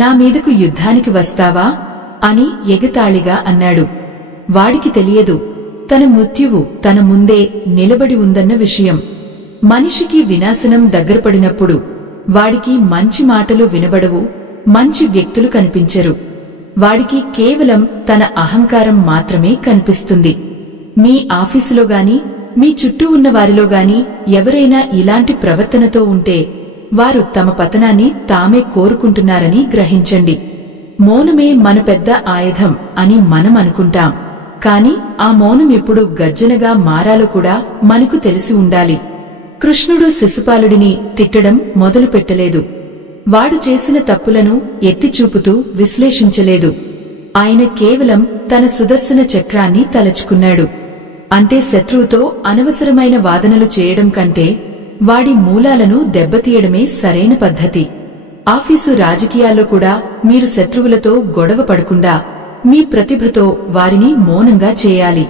నా మీదకు యుద్ధానికి వస్తావా అని ఎగతాళిగా అన్నాడు. వాడికి తెలియదు, తన మృత్యువు తన ముందే నిలబడి ఉందన్న విషయం. మనిషికి వినాశనం దగ్గరపడినప్పుడు వాడికి మంచి మాటలు వినబడవు, మంచి వ్యక్తులు కనిపించరు. వాడికి కేవలం తన అహంకారం మాత్రమే కనిపిస్తుంది. మీ ఆఫీసులో గాని, మీ చుట్టూ ఉన్న వారిలో గాని ఎవరైనా ఇలాంటి ప్రవర్తనతో ఉంటే వారు తమ పతనాన్ని తామే కోరుకుంటున్నారని గ్రహించండి. మౌనమే మన పెద్ద ఆయుధం అని మనం అనుకుంటాం. కాని ఆ మౌనం ఎప్పుడు గర్జనగా మారాలో కూడా మనకు తెలిసి ఉండాలి. కృష్ణుడు శిశుపాలుడిని తిట్టడం మొదలుపెట్టలేదు. వాడు చేసిన తప్పులను ఎత్తిచూపుతూ విశ్లేషించలేదు. ఆయన కేవలం తన సుదర్శన చక్రాన్ని తలచుకున్నాడు. అంటే శత్రువుతో అనవసరమైన వాదనలు చేయడం కంటే వాడి మూలాలను దెబ్బతీయడమే సరైన పద్ధతి. ఆఫీసు రాజకీయాల్లో కూడా మీరు శత్రువులతో గొడవ పడకుండా మీ ప్రతిభతో వారిని మౌనంగా చేయాలి.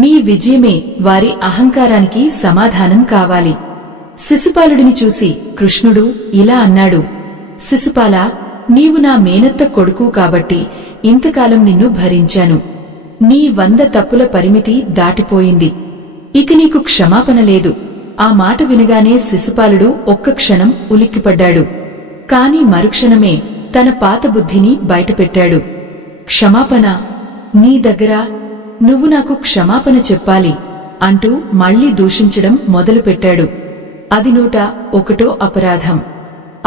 మీ విజయమే వారి అహంకారానికి సమాధానం కావాలి. శిశుపాలుడిని చూసి కృష్ణుడు ఇలా అన్నాడు, శిశుపాల, నీవు నా మేనత్త కొడుకు కాబట్టి ఇంతకాలం నిన్ను భరించాను. నీ 100 తప్పుల పరిమితి దాటిపోయింది. ఇక నీకు క్షమాపణ లేదు. ఆ మాట వినగానే శిశుపాలుడు ఒక్క క్షణం ఉలిక్కిపడ్డాడు. కాని మరుక్షణమే తన పాత బుద్ధిని బయటపెట్టాడు. క్షమాపణ? నీ దగ్గర? నువ్వు నాకు క్షమాపణ చెప్పాలి అంటూ మళ్లీ దూషించడం మొదలుపెట్టాడు. అది 101 అపరాధం.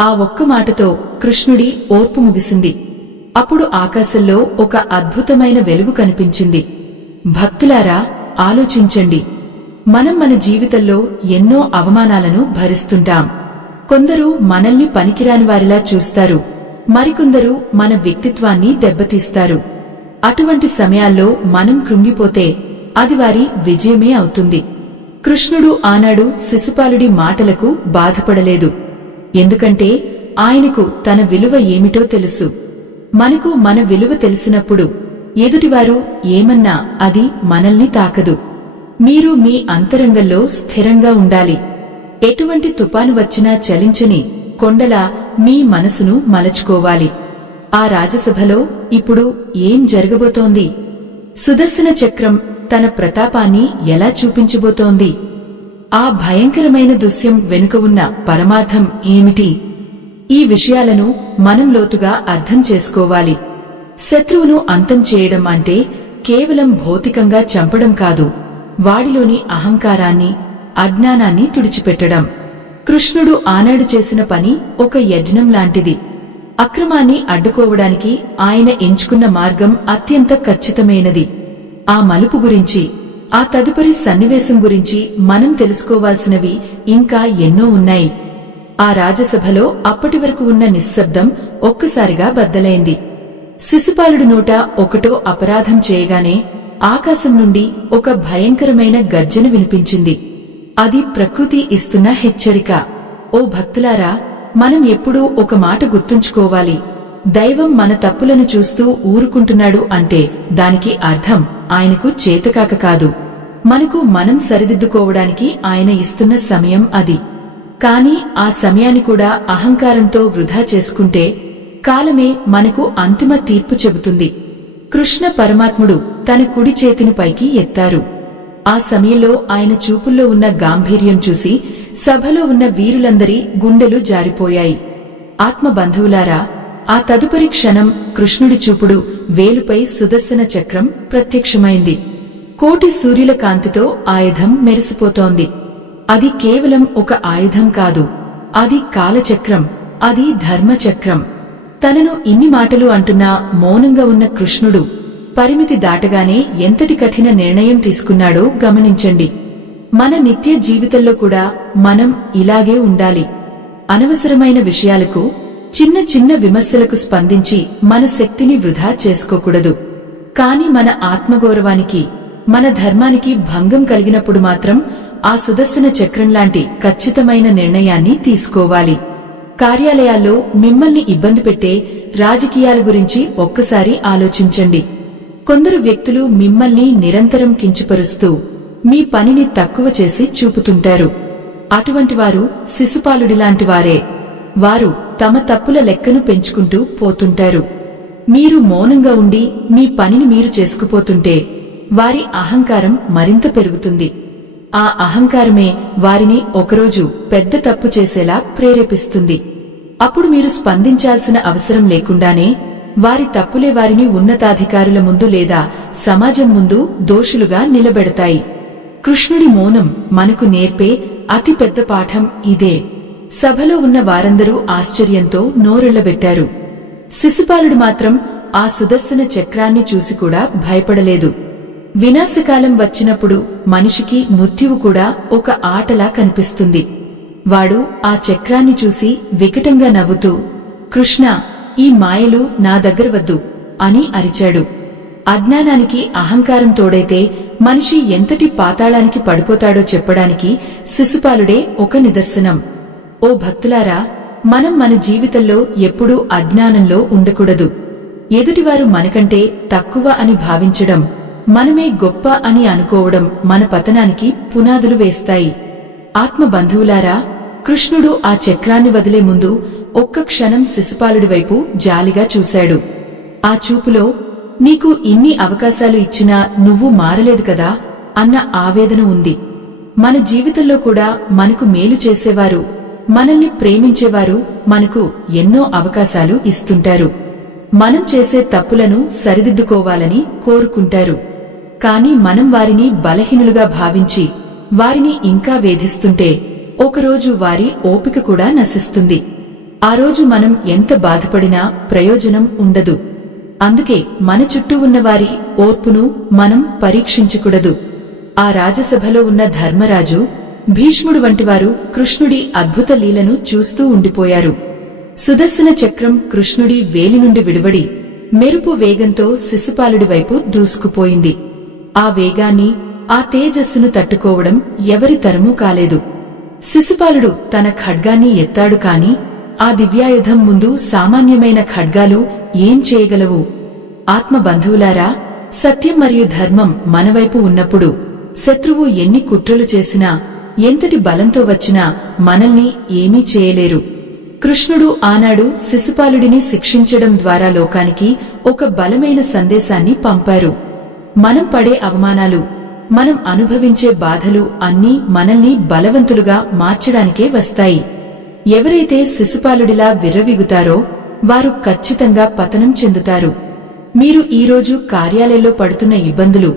ఆ ఒక్క మాటతో కృష్ణుడి ఓర్పు ముగిసింది. అప్పుడు ఆకాశంలో ఒక అద్భుతమైన వెలుగు కనిపించింది. భక్తులారా, ఆలోచించండి. మనం మన జీవితంలో ఎన్నో అవమానాలను భరిస్తుంటాం. కొందరు మనల్ని పనికిరాని వారిలా చూస్తారు, మరికొందరు మన వ్యక్తిత్వాన్ని దెబ్బతీస్తారు. అటువంటి సమయాల్లో మనం కృంగిపోతే అది వారి విజయమే అవుతుంది. కృష్ణుడు ఆనాడు శిశుపాలుడి మాటలకు బాధపడలేదు. ఎందుకంటే ఆయనకు తన విలువ ఏమిటో తెలుసు. మనకు మన విలువ తెలిసినప్పుడు ఎదుటివారు ఏమన్నా అది మనల్ని తాకదు. మీరు మీ అంతరంగంలో స్థిరంగా ఉండాలి. ఎటువంటి తుపాను వచ్చినా చలించని కొండలా మీ మనసును మలచుకోవాలి. ఆ రాజసభలో ఇప్పుడు ఏం జరగబోతోంది? సుదర్శన చక్రం తన ప్రతాపాన్ని ఎలా చూపించబోతోంది? ఆ భయంకరమైన దృశ్యం వెనుక ఉన్న పరమార్థం ఏమిటి? ఈ విషయాలను మనం లోతుగా అర్థం చేసుకోవాలి. శత్రువును అంతం చేయడం అంటే కేవలం భౌతికంగా చంపడం కాదు, వాడిలోని అహంకారాన్ని, అజ్ఞానాన్ని తుడిచిపెట్టడం. కృష్ణుడు ఆనాడు చేసిన పని ఒక యజ్ఞం లాంటిది. అక్రమాన్ని అడ్డుకోవడానికి ఆయన ఎంచుకున్న మార్గం అత్యంత ఖచ్చితమైనది. ఆ మలుపు గురించి, ఆ తదుపరి సన్నివేశం గురించి మనం తెలుసుకోవాల్సినవి ఇంకా ఎన్నో ఉన్నాయి. ఆ రాజసభలో అప్పటివరకు ఉన్న నిశ్శబ్దం ఒక్కసారిగా బద్దలైంది. శిశుపాలుడు 101 అపరాధం చేయగానే ఆకాశం నుండి ఒక భయంకరమైన గర్జన వినిపించింది. అది ప్రకృతి ఇస్తున్న హెచ్చరిక. ఓ భక్తులారా, మనం ఎప్పుడూ ఒక మాట గుర్తుంచుకోవాలి. దైవం మన తప్పులను చూస్తూ ఊరుకుంటున్నాడు అంటే దానికి అర్థం ఆయనకు చేతకాక కాదు, మనకు మనం సరిదిద్దుకోవడానికి ఆయన ఇస్తున్న సమయం అది. కాని ఆ సమయాన్ని కూడా అహంకారంతో వృధా చేసుకుంటే కాలమే మనకు అంతిమ తీర్పు చెబుతుంది. కృష్ణ పరమాత్ముడు తన కుడి చేతిని పైకి ఎత్తారు. ఆ సమయంలో ఆయన చూపుల్లో ఉన్న గాంభీర్యం చూసి సభలో ఉన్న వీరులందరి గుండెలు జారిపోయాయి. ఆత్మబంధువులారా, ఆ తదుపరి క్షణం కృష్ణుడి చూపుడు వేలుపై సుదర్శన చక్రం ప్రత్యక్షమైంది. కోటి సూర్యుల కాంతితో ఆయుధం మెరిసిపోతోంది. అది కేవలం ఒక ఆయుధం కాదు, అది కాలచక్రం, అది ధర్మచక్రం. తనను ఇన్ని మాటలు అంటున్నా మౌనంగా ఉన్న కృష్ణుడు పరిమితి దాటగానే ఎంతటి కఠిన నిర్ణయం తీసుకున్నాడో గమనించండి. మన నిత్య జీవితంలో కూడా మనం ఇలాగే ఉండాలి. అనవసరమైన విషయాలకు, చిన్న చిన్న విమర్శలకు స్పందించి మన శక్తిని వృధా చేసుకోకూడదు. కాని మన ఆత్మగౌరవానికి, మన ధర్మానికి భంగం కలిగినప్పుడు మాత్రం ఆ సుదర్శన చక్రంలాంటి ఖచ్చితమైన నిర్ణయాన్ని తీసుకోవాలి. కార్యాలయాల్లో మిమ్మల్ని ఇబ్బంది పెట్టే రాజకీయాల గురించి ఒక్కసారి ఆలోచించండి. కొందరు వ్యక్తులు మిమ్మల్ని నిరంతరం కించపరుస్తూ మీ పనిని తక్కువ చేసి చూపుతుంటారు. అటువంటి వారు శిశుపాలుడిలాంటివారే. వారు తమ తప్పుల లెక్కను పెంచుకుంటూ పోతుంటారు. మీరు మౌనంగా ఉండి మీ పనిని మీరు చేసుకుపోతుంటే వారి అహంకారం మరింత పెరుగుతుంది. ఆ అహంకారమే వారిని ఒకరోజు పెద్ద తప్పు చేసేలా ప్రేరేపిస్తుంది. అప్పుడు మీరు స్పందించాల్సిన అవసరం లేకుండానే వారి తప్పులే వారిని ఉన్నతాధికారుల ముందు లేదా సమాజం ముందు దోషులుగా నిలబెడతాయి. కృష్ణుడి మౌనం మనకు నేర్పే అతి పెద్ద పాఠం ఇదే. సభలో ఉన్న వారందరూ ఆశ్చర్యంతో నోరెళ్లబెట్టారు. శిశుపాలుడు మాత్రం ఆ సుదర్శన చక్రాన్ని చూసి కూడా భయపడలేదు. వినాశకాలం వచ్చినప్పుడు మనిషికి మృత్యువు కూడా ఒక ఆటలా కనిపిస్తుంది. వాడు ఆ చక్రాన్ని చూసి వికటంగా నవ్వుతూ, కృష్ణ, ఈ మాయలు నా దగ్గర వద్దు అని అరిచాడు. అజ్ఞానానికి అహంకారం తోడైతే మనిషి ఎంతటి పాతాళానికి పడిపోతాడో చెప్పడానికి శిశుపాలుడే ఒక నిదర్శనం. ఓ భక్తులారా, మనం మన జీవితంలో ఎప్పుడూ అజ్ఞానంలో ఉండకూడదు. ఎదుటివారు మనకంటే తక్కువ అని భావించడం, మనమే గొప్ప అని అనుకోవడం మన పతనానికి పునాదులు వేస్తాయి. ఆత్మ బంధువులారా, కృష్ణుడు ఆ చక్రాన్ని వదిలే ముందు ఒక్క క్షణం శిశుపాలుడి వైపు జాలిగా చూశాడు. ఆ చూపులో నీకు ఇన్ని అవకాశాలు ఇచ్చినా నువ్వు మారలేదు కదా అన్న ఆవేదన ఉంది. మన జీవితంలో కూడా మనకు మేలు చేసేవారు, మనల్ని ప్రేమించేవారు మనకు ఎన్నో అవకాశాలు ఇస్తుంటారు. మనం చేసే తప్పులను సరిదిద్దుకోవాలని కోరుకుంటారు. కాని మనం వారిని బలహీనులుగా భావించి వారిని ఇంకా వేధిస్తుంటే ఒకరోజు వారి ఓపిక కూడా నశిస్తుంది. ఆ రోజు మనం ఎంత బాధపడినా ప్రయోజనం ఉండదు. అందుకే మన చుట్టూ ఉన్న వారి ఓర్పును మనం పరీక్షించకూడదు. ఆ రాజసభలో ఉన్న ధర్మరాజు, భీష్ముడు వంటివారు కృష్ణుడి అద్భుత లీలను చూస్తూ ఉండిపోయారు. సుదర్శన చక్రం కృష్ణుడి వేలి నుండి విడివడి మెరుపు వేగంతో శిశుపాలుడి వైపు దూసుకుపోయింది. ఆ వేగాన్ని, ఆ తేజస్సును తట్టుకోవడం ఎవరి తరమూ కాలేదు. శిశుపాలుడు తన ఖడ్గాన్ని ఎత్తాడు కాని ఆ దివ్యాయుధం ముందు సామాన్యమైన ఖడ్గాలు ఏం చేయగలవు? ఆత్మ బంధువులారా, సత్యం మరియు ధర్మం మనవైపు ఉన్నప్పుడు శత్రువు ఎన్ని కుట్రలు చేసినా, ఎంతటి బలంతో వచ్చినా మనల్ని ఏమీ చేయలేరు. కృష్ణుడు ఆనాడు శిశుపాలుడిని శిక్షించడం ద్వారా లోకానికి ఒక బలమైన సందేశాన్ని పంపారు. మనం పడే అవమానాలు, మనం అనుభవించే బాధలు అన్నీ మనల్ని బలవంతులుగా మార్చడానికే వస్తాయి. ఎవరైతే శిశుపాలుడిలా విర్రవీగుతారో వారు ఖచ్చితంగా పతనం చెందుతారు. మీరు ఈరోజు కార్యాలయంలో పడుతున్న ఇబ్బందులు,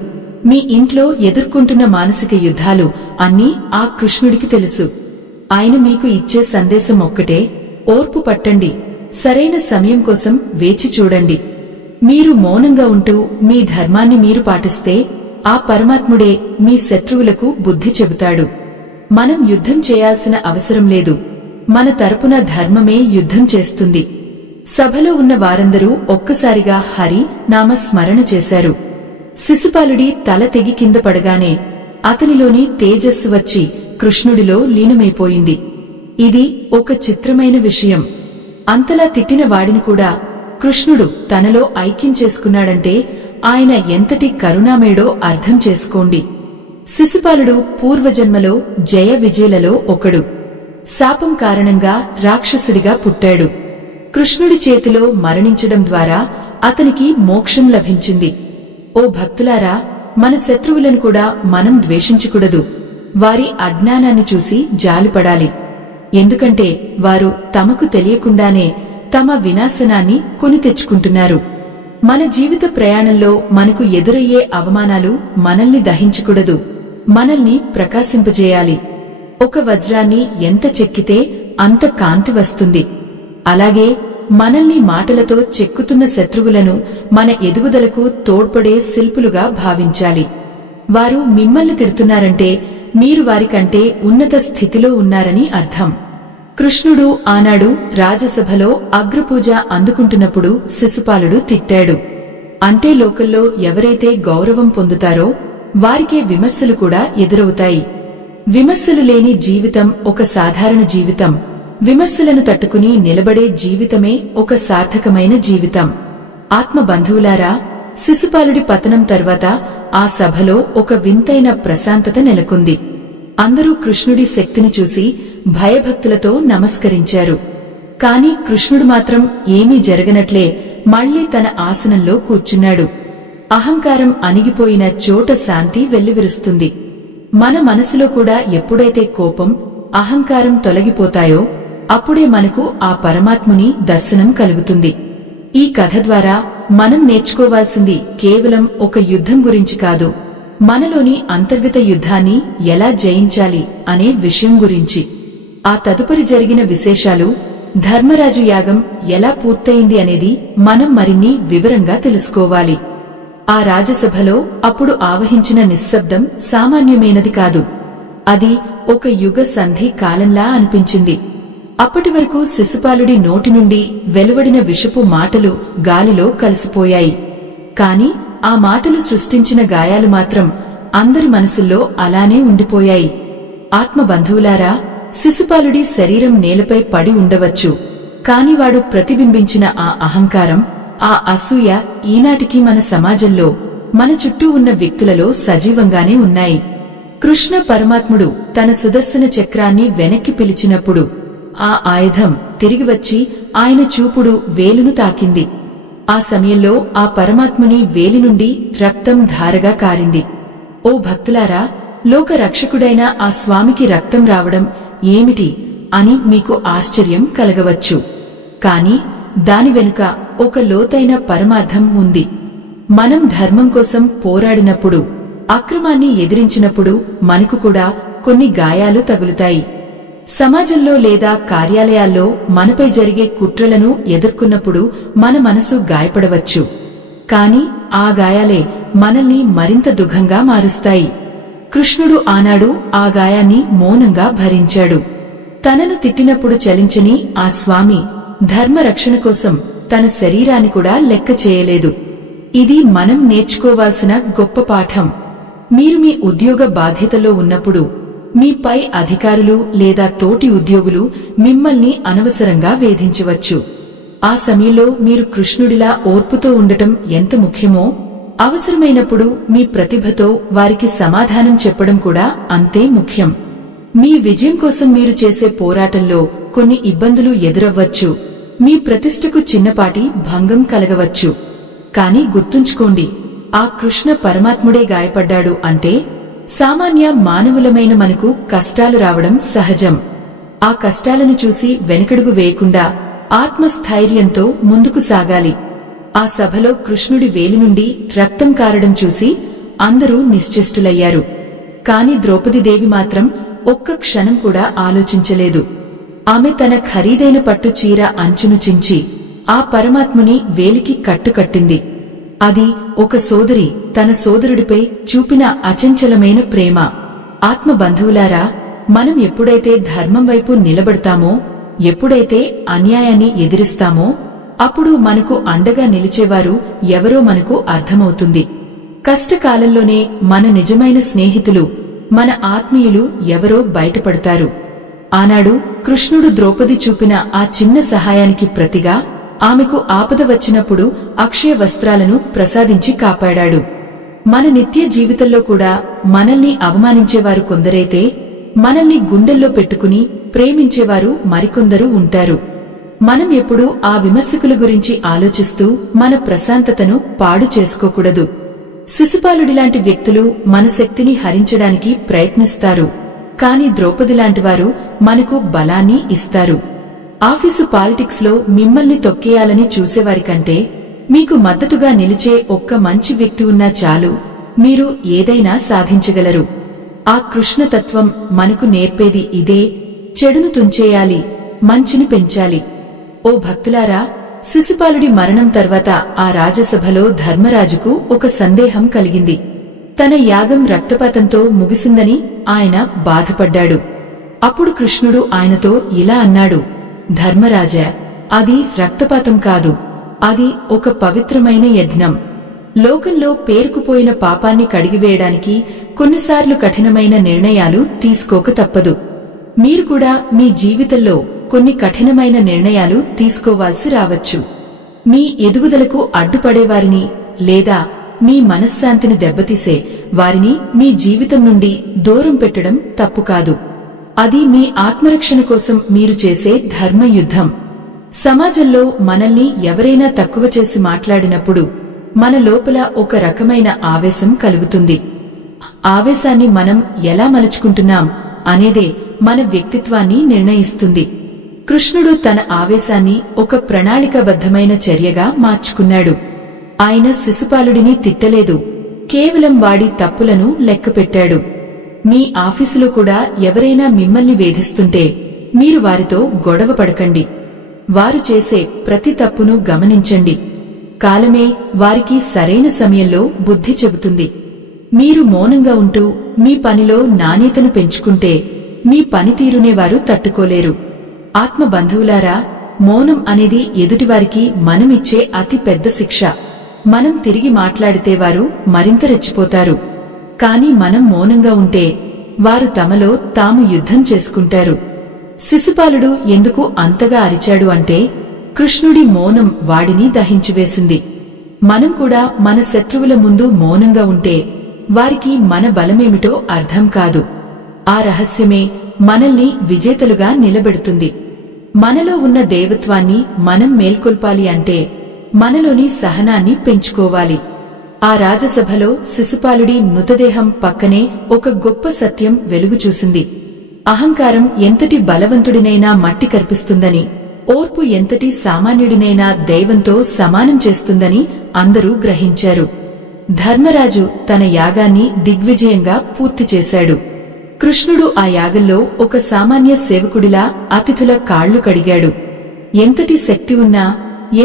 మీ ఇంట్లో ఎదుర్కొంటున్న మానసిక యుద్ధాలు అన్నీ ఆ కృష్ణుడికి తెలుసు. ఆయన మీకు ఇచ్చే సందేశం ఒక్కటే, ఓర్పు పట్టండి, సరైన సమయం కోసం వేచి చూడండి. మీరు మౌనంగా ఉంటూ మీ ధర్మాన్ని మీరు పాటిస్తే ఆ పరమాత్ముడే మీ శత్రువులకు బుద్ధి చెబుతాడు. మనం యుద్ధం చేయాల్సిన అవసరం లేదు, మన తరపున ధర్మమే యుద్ధం చేస్తుంది. సభలో ఉన్న వారందరూ ఒక్కసారిగా హరి నామ స్మరణ చేశారు. శిశుపాలుడి తల తెగి కింద పడగానే అతనిలోని తేజస్సు వచ్చి కృష్ణుడిలో లీనమైపోయింది. ఇది ఒక చిత్రమైన విషయం. అంతలా తిట్టిన వాడిని కూడా కృష్ణుడు తనలో ఐక్యం చేసుకున్నాడంటే ఆయన ఎంతటి కరుణామయుడో అర్థం చేసుకోండి. శిశుపాలుడు పూర్వజన్మలో జయ విజయులలో ఒకడు. శాపం కారణంగా రాక్షసుడిగా పుట్టాడు. కృష్ణుడి చేతిలో మరణించడం ద్వారా అతనికి మోక్షం లభించింది. ఓ భక్తులారా, మన శత్రువులను కూడా మనం ద్వేషించకూడదు. వారి అజ్ఞానాన్ని చూసి జాలిపడాలి. ఎందుకంటే వారు తమకు తెలియకుండానే తమ వినాశనాన్ని కొని తెచ్చుకుంటున్నారు. మన జీవిత ప్రయాణంలో మనకు ఎదురయ్యే అవమానాలు మనల్ని దహించకూడదు, మనల్ని ప్రకాశింపజేయాలి. ఒక వజ్రాన్ని ఎంత చెక్కితే అంత కాంతి వస్తుంది. అలాగే మనల్ని మాటలతో చెక్కుతున్న శత్రువులను మన ఎదుగుదలకు తోడ్పడే శిల్పులుగా భావించాలి. వారు మిమ్మల్ని తిడుతున్నారంటే మీరు వారికంటే ఉన్నత స్థితిలో ఉన్నారని అర్థం. కృష్ణుడు ఆనాడు రాజసభలో అగ్రపూజ అందుకుంటున్నప్పుడు శిశుపాలుడు తిట్టాడు. అంటే లోకంలో ఎవరైతే గౌరవం పొందుతారో వారికే విమర్శలు కూడా ఎదురవుతాయి. విమర్శలు లేని జీవితం ఒక సాధారణ జీవితం. విమర్శలను తట్టుకుని నిలబడే జీవితమే ఒక సార్థకమైన జీవితం. ఆత్మ బంధువులారా, శిశుపాలుడి పతనం తర్వాత ఆ సభలో ఒక వింతైన ప్రశాంతత నెలకొంది. అందరూ కృష్ణుడి శక్తిని చూసి భయభక్తులతో నమస్కరించారు. కాని కృష్ణుడు మాత్రం ఏమీ జరగనట్లే మళ్లీ తన ఆసనంలో కూర్చున్నాడు. అహంకారం అణిగిపోయిన చోట శాంతి వెల్లివిరుస్తుంది. మన మనసులో కూడా ఎప్పుడైతే కోపం, అహంకారం తొలగిపోతాయో అప్పుడే మనకు ఆ పరమాత్ముని దర్శనం కలుగుతుంది. ఈ కథ ద్వారా మనం నేర్చుకోవాల్సింది కేవలం ఒక యుద్ధం గురించి కాదు, మనలోని అంతర్గత యుద్ధాన్ని ఎలా జయించాలి అనే విషయం గురించి. ఆ తదుపరి జరిగిన విశేషాలు, ధర్మరాజు యాగం ఎలా పూర్తయింది అనేది మనం మరిన్ని వివరంగా తెలుసుకోవాలి. ఆ రాజసభలో అప్పుడు ఆవహించిన నిశ్శబ్దం సామాన్యమైనది కాదు. అది ఒక యుగ సంధి కాలంలా అనిపించింది. అప్పటి వరకు శిశుపాలుడి నోటి నుండి వెలువడిన విషపు మాటలు గాలిలో కలిసిపోయాయి. కాని ఆ మాటలు సృష్టించిన గాయాలు మాత్రం అందరి మనసుల్లో అలానే ఉండిపోయాయి. ఆత్మ బంధువులారా, శిశుపాలుడి శరీరం నేలపై పడి ఉండవచ్చు, కాని వాడు ప్రతిబింబించిన ఆ అహంకారం ఆ అసూయ ఈనాటికి మన సమాజంలో మన చుట్టూ ఉన్న వ్యక్తులలో సజీవంగానే ఉన్నాయి. కృష్ణ పరమాత్ముడు తన సుదర్శన చక్రాన్ని వెనక్కి పిలిచినప్పుడు ఆ ఆయుధం తిరిగి వచ్చి ఆయన చూపుడు వేలును తాకింది. ఆ సమయంలో ఆ పరమాత్ముని వేలి నుండి రక్తం ధారగా కారింది. ఓ భక్తులారా, లోక రక్షకుడైన ఆ స్వామికి రక్తం రావడం ఏమిటి అని మీకు ఆశ్చర్యం కలగవచ్చు. కాని దాని వెనుక ఒక లోతైన పరమార్థం ఉంది. మనం ధర్మం కోసం పోరాడినప్పుడు, అక్రమాన్ని ఎదిరించినప్పుడు మనకు కూడా కొన్ని గాయాలు తగులుతాయి. సమాజంలో లేదా కార్యాలయాల్లో మనపై జరిగే కుట్రలను ఎదుర్కొన్నప్పుడు మన మనసు గాయపడవచ్చు. కాని ఆ గాయాలే మనల్ని మరింత దుఃఖంగా మారుస్తాయి. కృష్ణుడు ఆనాడు ఆ గాయాన్ని మౌనంగా భరించాడు. తనను తిట్టినప్పుడు చలించని ఆ స్వామి ధర్మరక్షణ కోసం తన శరీరాన్ని కూడా లెక్క చేయలేదు. ఇది మనం నేర్చుకోవాల్సిన గొప్ప పాఠం. మీరు మీ ఉద్యోగ బాధ్యతలో ఉన్నప్పుడు మీ పై అధికారులు లేదా తోటి ఉద్యోగులు మిమ్మల్ని అనవసరంగా వేధించవచ్చు. ఆ సమయంలో మీరు కృష్ణుడిలా ఓర్పుతో ఉండటం ఎంత ముఖ్యమో, అవసరమైనప్పుడు మీ ప్రతిభతో వారికి సమాధానం చెప్పడం కూడా అంతే ముఖ్యం. మీ విజయం కోసం మీరు చేసే పోరాటంలో కొన్ని ఇబ్బందులు ఎదురవ్వచ్చు. మీ ప్రతిష్టకు చిన్నపాటి భంగం కలగవచ్చు. కాని గుర్తుంచుకోండి, ఆ కృష్ణ పరమాత్ముడే గాయపడ్డాడు అంటే సామాన్య మానవులమైన మనకు కష్టాలు రావడం సహజం. ఆ కష్టాలను చూసి వెనకడుగు వేయకుండా ఆత్మస్థైర్యంతో ముందుకు సాగాలి. ఆ సభలో కృష్ణుడి వేలి నుండి రక్తం కారడం చూసి అందరూ నిశ్చేష్టులయ్యారు. కాని ద్రౌపదీదేవి మాత్రం ఒక్క క్షణం కూడా ఆలోచించలేదు. ఆమె తన ఖరీదైన పట్టు చీర అంచును చించి ఆ పరమాత్ముని వేలికి కట్టుకట్టింది. అది ఒక సోదరి తన సోదరుడిపై చూపిన అచంచలమైన ప్రేమ. ఆత్మబంధువులారా, మనం ఎప్పుడైతే ధర్మం వైపు నిలబడతామో, ఎప్పుడైతే అన్యాయాన్ని ఎదిరిస్తామో, అప్పుడు మనకు అండగా నిలిచేవారు ఎవరో మనకు అర్థమవుతుంది. కష్టకాలంలోనే మన నిజమైన స్నేహితులు, మన ఆత్మీయులు ఎవరో బయటపడతారు. ఆనాడు కృష్ణుడు ద్రౌపది చూపిన ఆ చిన్న సహాయానికి ప్రతిగా ఆమెకు ఆపద వచ్చినప్పుడు అక్షయ వస్త్రాలను ప్రసాదించి కాపాడాడు. మన నిత్య జీవితంలో కూడా మనల్ని అవమానించేవారు కొందరైతే, మనల్ని గుండెల్లో పెట్టుకుని ప్రేమించేవారు మరికొందరు ఉంటారు. మనం ఎప్పుడూ ఆ విమర్శకుల గురించి ఆలోచిస్తూ మన ప్రశాంతతను పాడు చేసుకోకూడదు. శిశుపాలుడిలాంటి వ్యక్తులు మన శక్తిని హరించడానికి ప్రయత్నిస్తారు. కాని ద్రౌపదిలాంటివారు మనకు బలాన్ని ఇస్తారు. ఆఫీసు పాలిటిక్స్ లో మిమ్మల్ని తొక్కేయాలని చూసేవారికంటే మీకు మద్దతుగా నిలిచే ఒక్క మంచి వ్యక్తి ఉన్నా చాలు, మీరు ఏదైనా సాధించగలరు. ఆ కృష్ణతత్వం మనకు నేర్పేది ఇదే. చెడును తుంచేయాలి, మంచిని పెంచాలి. ఓ భక్తులారా, శిశుపాలుడి మరణం తర్వాత ఆ రాజసభలో ధర్మరాజుకు ఒక సందేహం కలిగింది. తన యాగం రక్తపాతంతో ముగిసిందని ఆయన బాధపడ్డాడు. అప్పుడు కృష్ణుడు ఆయనతో ఇలా అన్నాడు, ధర్మరాజా, అది రక్తపాతం కాదు, అది ఒక పవిత్రమైన యజ్ఞం. లోకంలో పేరుకుపోయిన పాపాన్ని కడిగివేయడానికి కొన్నిసార్లు కఠినమైన నిర్ణయాలు తీసుకోక తప్పదు. మీరు కూడా మీ జీవితంలో కొన్ని కఠినమైన నిర్ణయాలు తీసుకోవాల్సి రావచ్చు. మీ ఎదుగుదలకు అడ్డుపడేవారిని లేదా మీ మనశ్శాంతిని దెబ్బతీసే వారిని మీ జీవితం నుండి దూరం పెట్టడం తప్పు కాదు. అది మీ ఆత్మరక్షణ కోసం మీరు చేసే ధర్మయుద్ధం. సమాజంలో మనల్ని ఎవరైనా తక్కువ చేసి మాట్లాడినప్పుడు మన లోపల ఒక రకమైన ఆవేశం కలుగుతుంది. ఆవేశాన్ని మనం ఎలా మలుచుకుంటున్నాం అనేదే మన వ్యక్తిత్వాన్ని నిర్ణయిస్తుంది. కృష్ణుడు తన ఆవేశాన్ని ఒక ప్రణాళికాబద్ధమైన చర్యగా మార్చుకున్నాడు. ఆయన శిశుపాలుడిని తిట్టలేదు, కేవలం వాడి తప్పులను లెక్కపెట్టాడు. మీ ఆఫీసులో కూడా ఎవరైనా మిమ్మల్ని వేధిస్తుంటే మీరు వారితో గొడవ పడకండి. వారు చేసే ప్రతి తప్పును గమనించండి. కాలమే వారికి సరైన సమయంలో బుద్ధి చెబుతుంది. మీరు మౌనంగా ఉంటూ మీ పనిలో నాణ్యతను పెంచుకుంటే మీ పనితీరునే వారు తట్టుకోలేరు. ఆత్మబంధువులారా, మౌనం అనేది ఎదుటివారికి మనమిచ్చే అతి పెద్ద శిక్ష. మనం తిరిగి మాట్లాడితే వారు మరింత రెచ్చిపోతారు. కాని మనం మౌనంగా ఉంటే వారు తమలో తాము యుద్ధం చేసుకుంటారు. శిశుపాలుడు ఎందుకు అంతగా అరిచాడు అంటే, కృష్ణుడి మౌనం వాడిని దహించివేసింది. మనం కూడా మన శత్రువుల ముందు మౌనంగా ఉంటే వారికి మన బలమేమిటో అర్థం కాదు. ఆ రహస్యమే మనల్ని విజేతలుగా నిలబెడుతుంది. మనలో ఉన్న దేవత్వాన్ని మనం మేల్కొల్పాలి అంటే మనలోని సహనాన్ని పెంచుకోవాలి. ఆ రాజసభలో శిశుపాలుడి మృతదేహం పక్కనే ఒక గొప్ప సత్యం వెలుగు చూసింది. అహంకారం ఎంతటి బలవంతుడినైనా మట్టి కర్పిస్తుందని, ఓర్పు ఎంతటి సామాన్యుడినైనా దైవంతో సమానం చేస్తుందని అందరూ గ్రహించారు. ధర్మరాజు తన యాగాన్ని దిగ్విజయంగా పూర్తి చేశాడు. కృష్ణుడు ఆ యాగంలో ఒక సామాన్య సేవకుడిలా అతిథుల కాళ్లు కడిగాడు. ఎంతటి శక్తి ఉన్నా,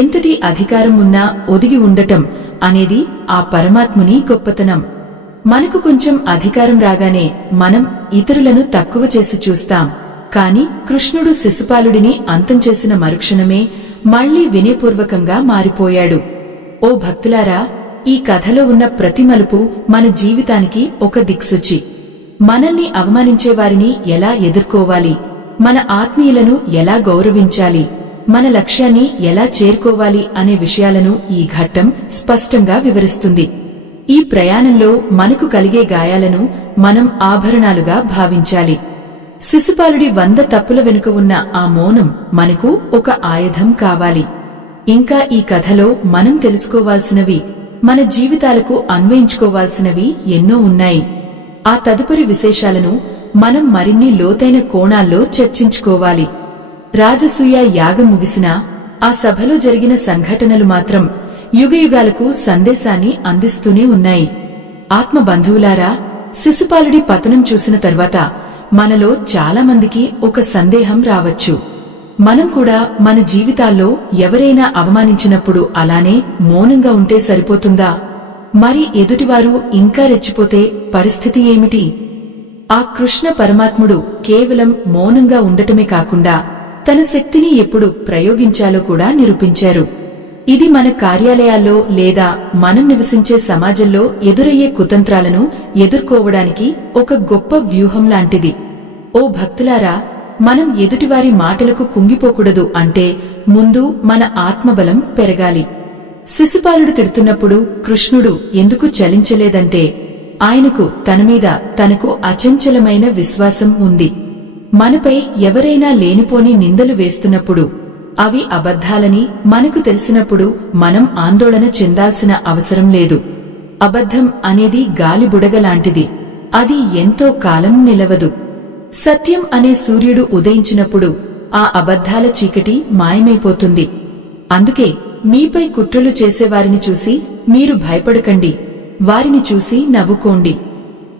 ఎంతటి అధికారం ఉన్నా ఒదిగి ఉండటం అనేది ఆ పరమాత్ముని గొప్పతనం. మనకు కొంచెం అధికారం రాగానే మనం ఇతరులను తక్కువ చేసి చూస్తాం. కాని కృష్ణుడు శిశుపాలుడిని అంతం చేసిన మరుక్షణమే మళ్లీ వినయపూర్వకంగా మారిపోయాడు. ఓ భక్తులారా, ఈ కథలో ఉన్న ప్రతి మలుపు మన జీవితానికి ఒక దిక్సూచి. మనల్ని అవమానించేవారిని ఎలా ఎదుర్కోవాలి, మన ఆత్మీయులను ఎలా గౌరవించాలి, మన లక్ష్యాన్ని ఎలా చేరుకోవాలి అనే విషయాలను ఈ ఘట్టం స్పష్టంగా వివరిస్తుంది. ఈ ప్రయాణంలో మనకు కలిగే గాయాలను మనం ఆభరణాలుగా భావించాలి. శిశుపాలుడి 100 తప్పుల వెనుక ఉన్న ఆ మౌనం మనకు ఒక ఆయుధం కావాలి. ఇంకా ఈ కథలో మనం తెలుసుకోవాల్సినవి, మన జీవితాలకు అన్వయించుకోవాల్సినవి ఎన్నో ఉన్నాయి. ఆ తదుపరి విశేషాలను మనం మరిన్ని లోతైన కోణాల్లో చర్చించుకోవాలి. రాజసూయ యాగం ముగిసినా ఆ సభలో జరిగిన సంఘటనలు మాత్రం యుగయుగాలకు సందేశాన్ని అందిస్తూనే ఉన్నాయి. ఆత్మ బంధువులారా, శిశుపాలుడి పతనం చూసిన తర్వాత మనలో చాలా మందికి ఒక సందేహం రావచ్చు. మనం కూడా మన జీవితాల్లో ఎవరైనా అవమానించినప్పుడు అలానే మౌనంగా ఉంటే సరిపోతుందా? మరి ఎదుటివారు ఇంకా రెచ్చిపోతే పరిస్థితి ఏమిటి? ఆ కృష్ణ పరమాత్ముడు కేవలం మౌనంగా ఉండటమే కాకుండా తన శక్తిని ఎప్పుడు ప్రయోగించాలో కూడా నిరూపించారు. ఇది మన కార్యాలయాల్లో లేదా మనం నివసించే సమాజంలో ఎదురయ్యే కుతంత్రాలను ఎదుర్కోవడానికి ఒక గొప్ప వ్యూహం లాంటిది. ఓ భక్తులారా, మనం ఎదుటివారి మాటలకు కుంగిపోకూడదు అంటే ముందు మన ఆత్మబలం పెరగాలి. శిశుపాలుడు తిడుతున్నప్పుడు కృష్ణుడు ఎందుకు చలించలేదంటే ఆయనకు తనమీద తనకు అచంచలమైన విశ్వాసం ఉంది. మనపై ఎవరైనా లేనిపోని నిందలు వేస్తున్నప్పుడు అవి అబద్ధాలని మనకు తెలిసినప్పుడు మనం ఆందోళన చెందాల్సిన అవసరం లేదు. అబద్ధం అనేది గాలి బుడగలాంటిది. అది ఎంతో కాలం నిలవదు. సత్యం అనే సూర్యుడు ఉదయించినప్పుడు ఆ అబద్ధాల చీకటి మాయమైపోతుంది. అందుకే మీపై కుట్రలు చేసేవారిని చూసి మీరు భయపడకండి, వారిని చూసి నవ్వుకోండి.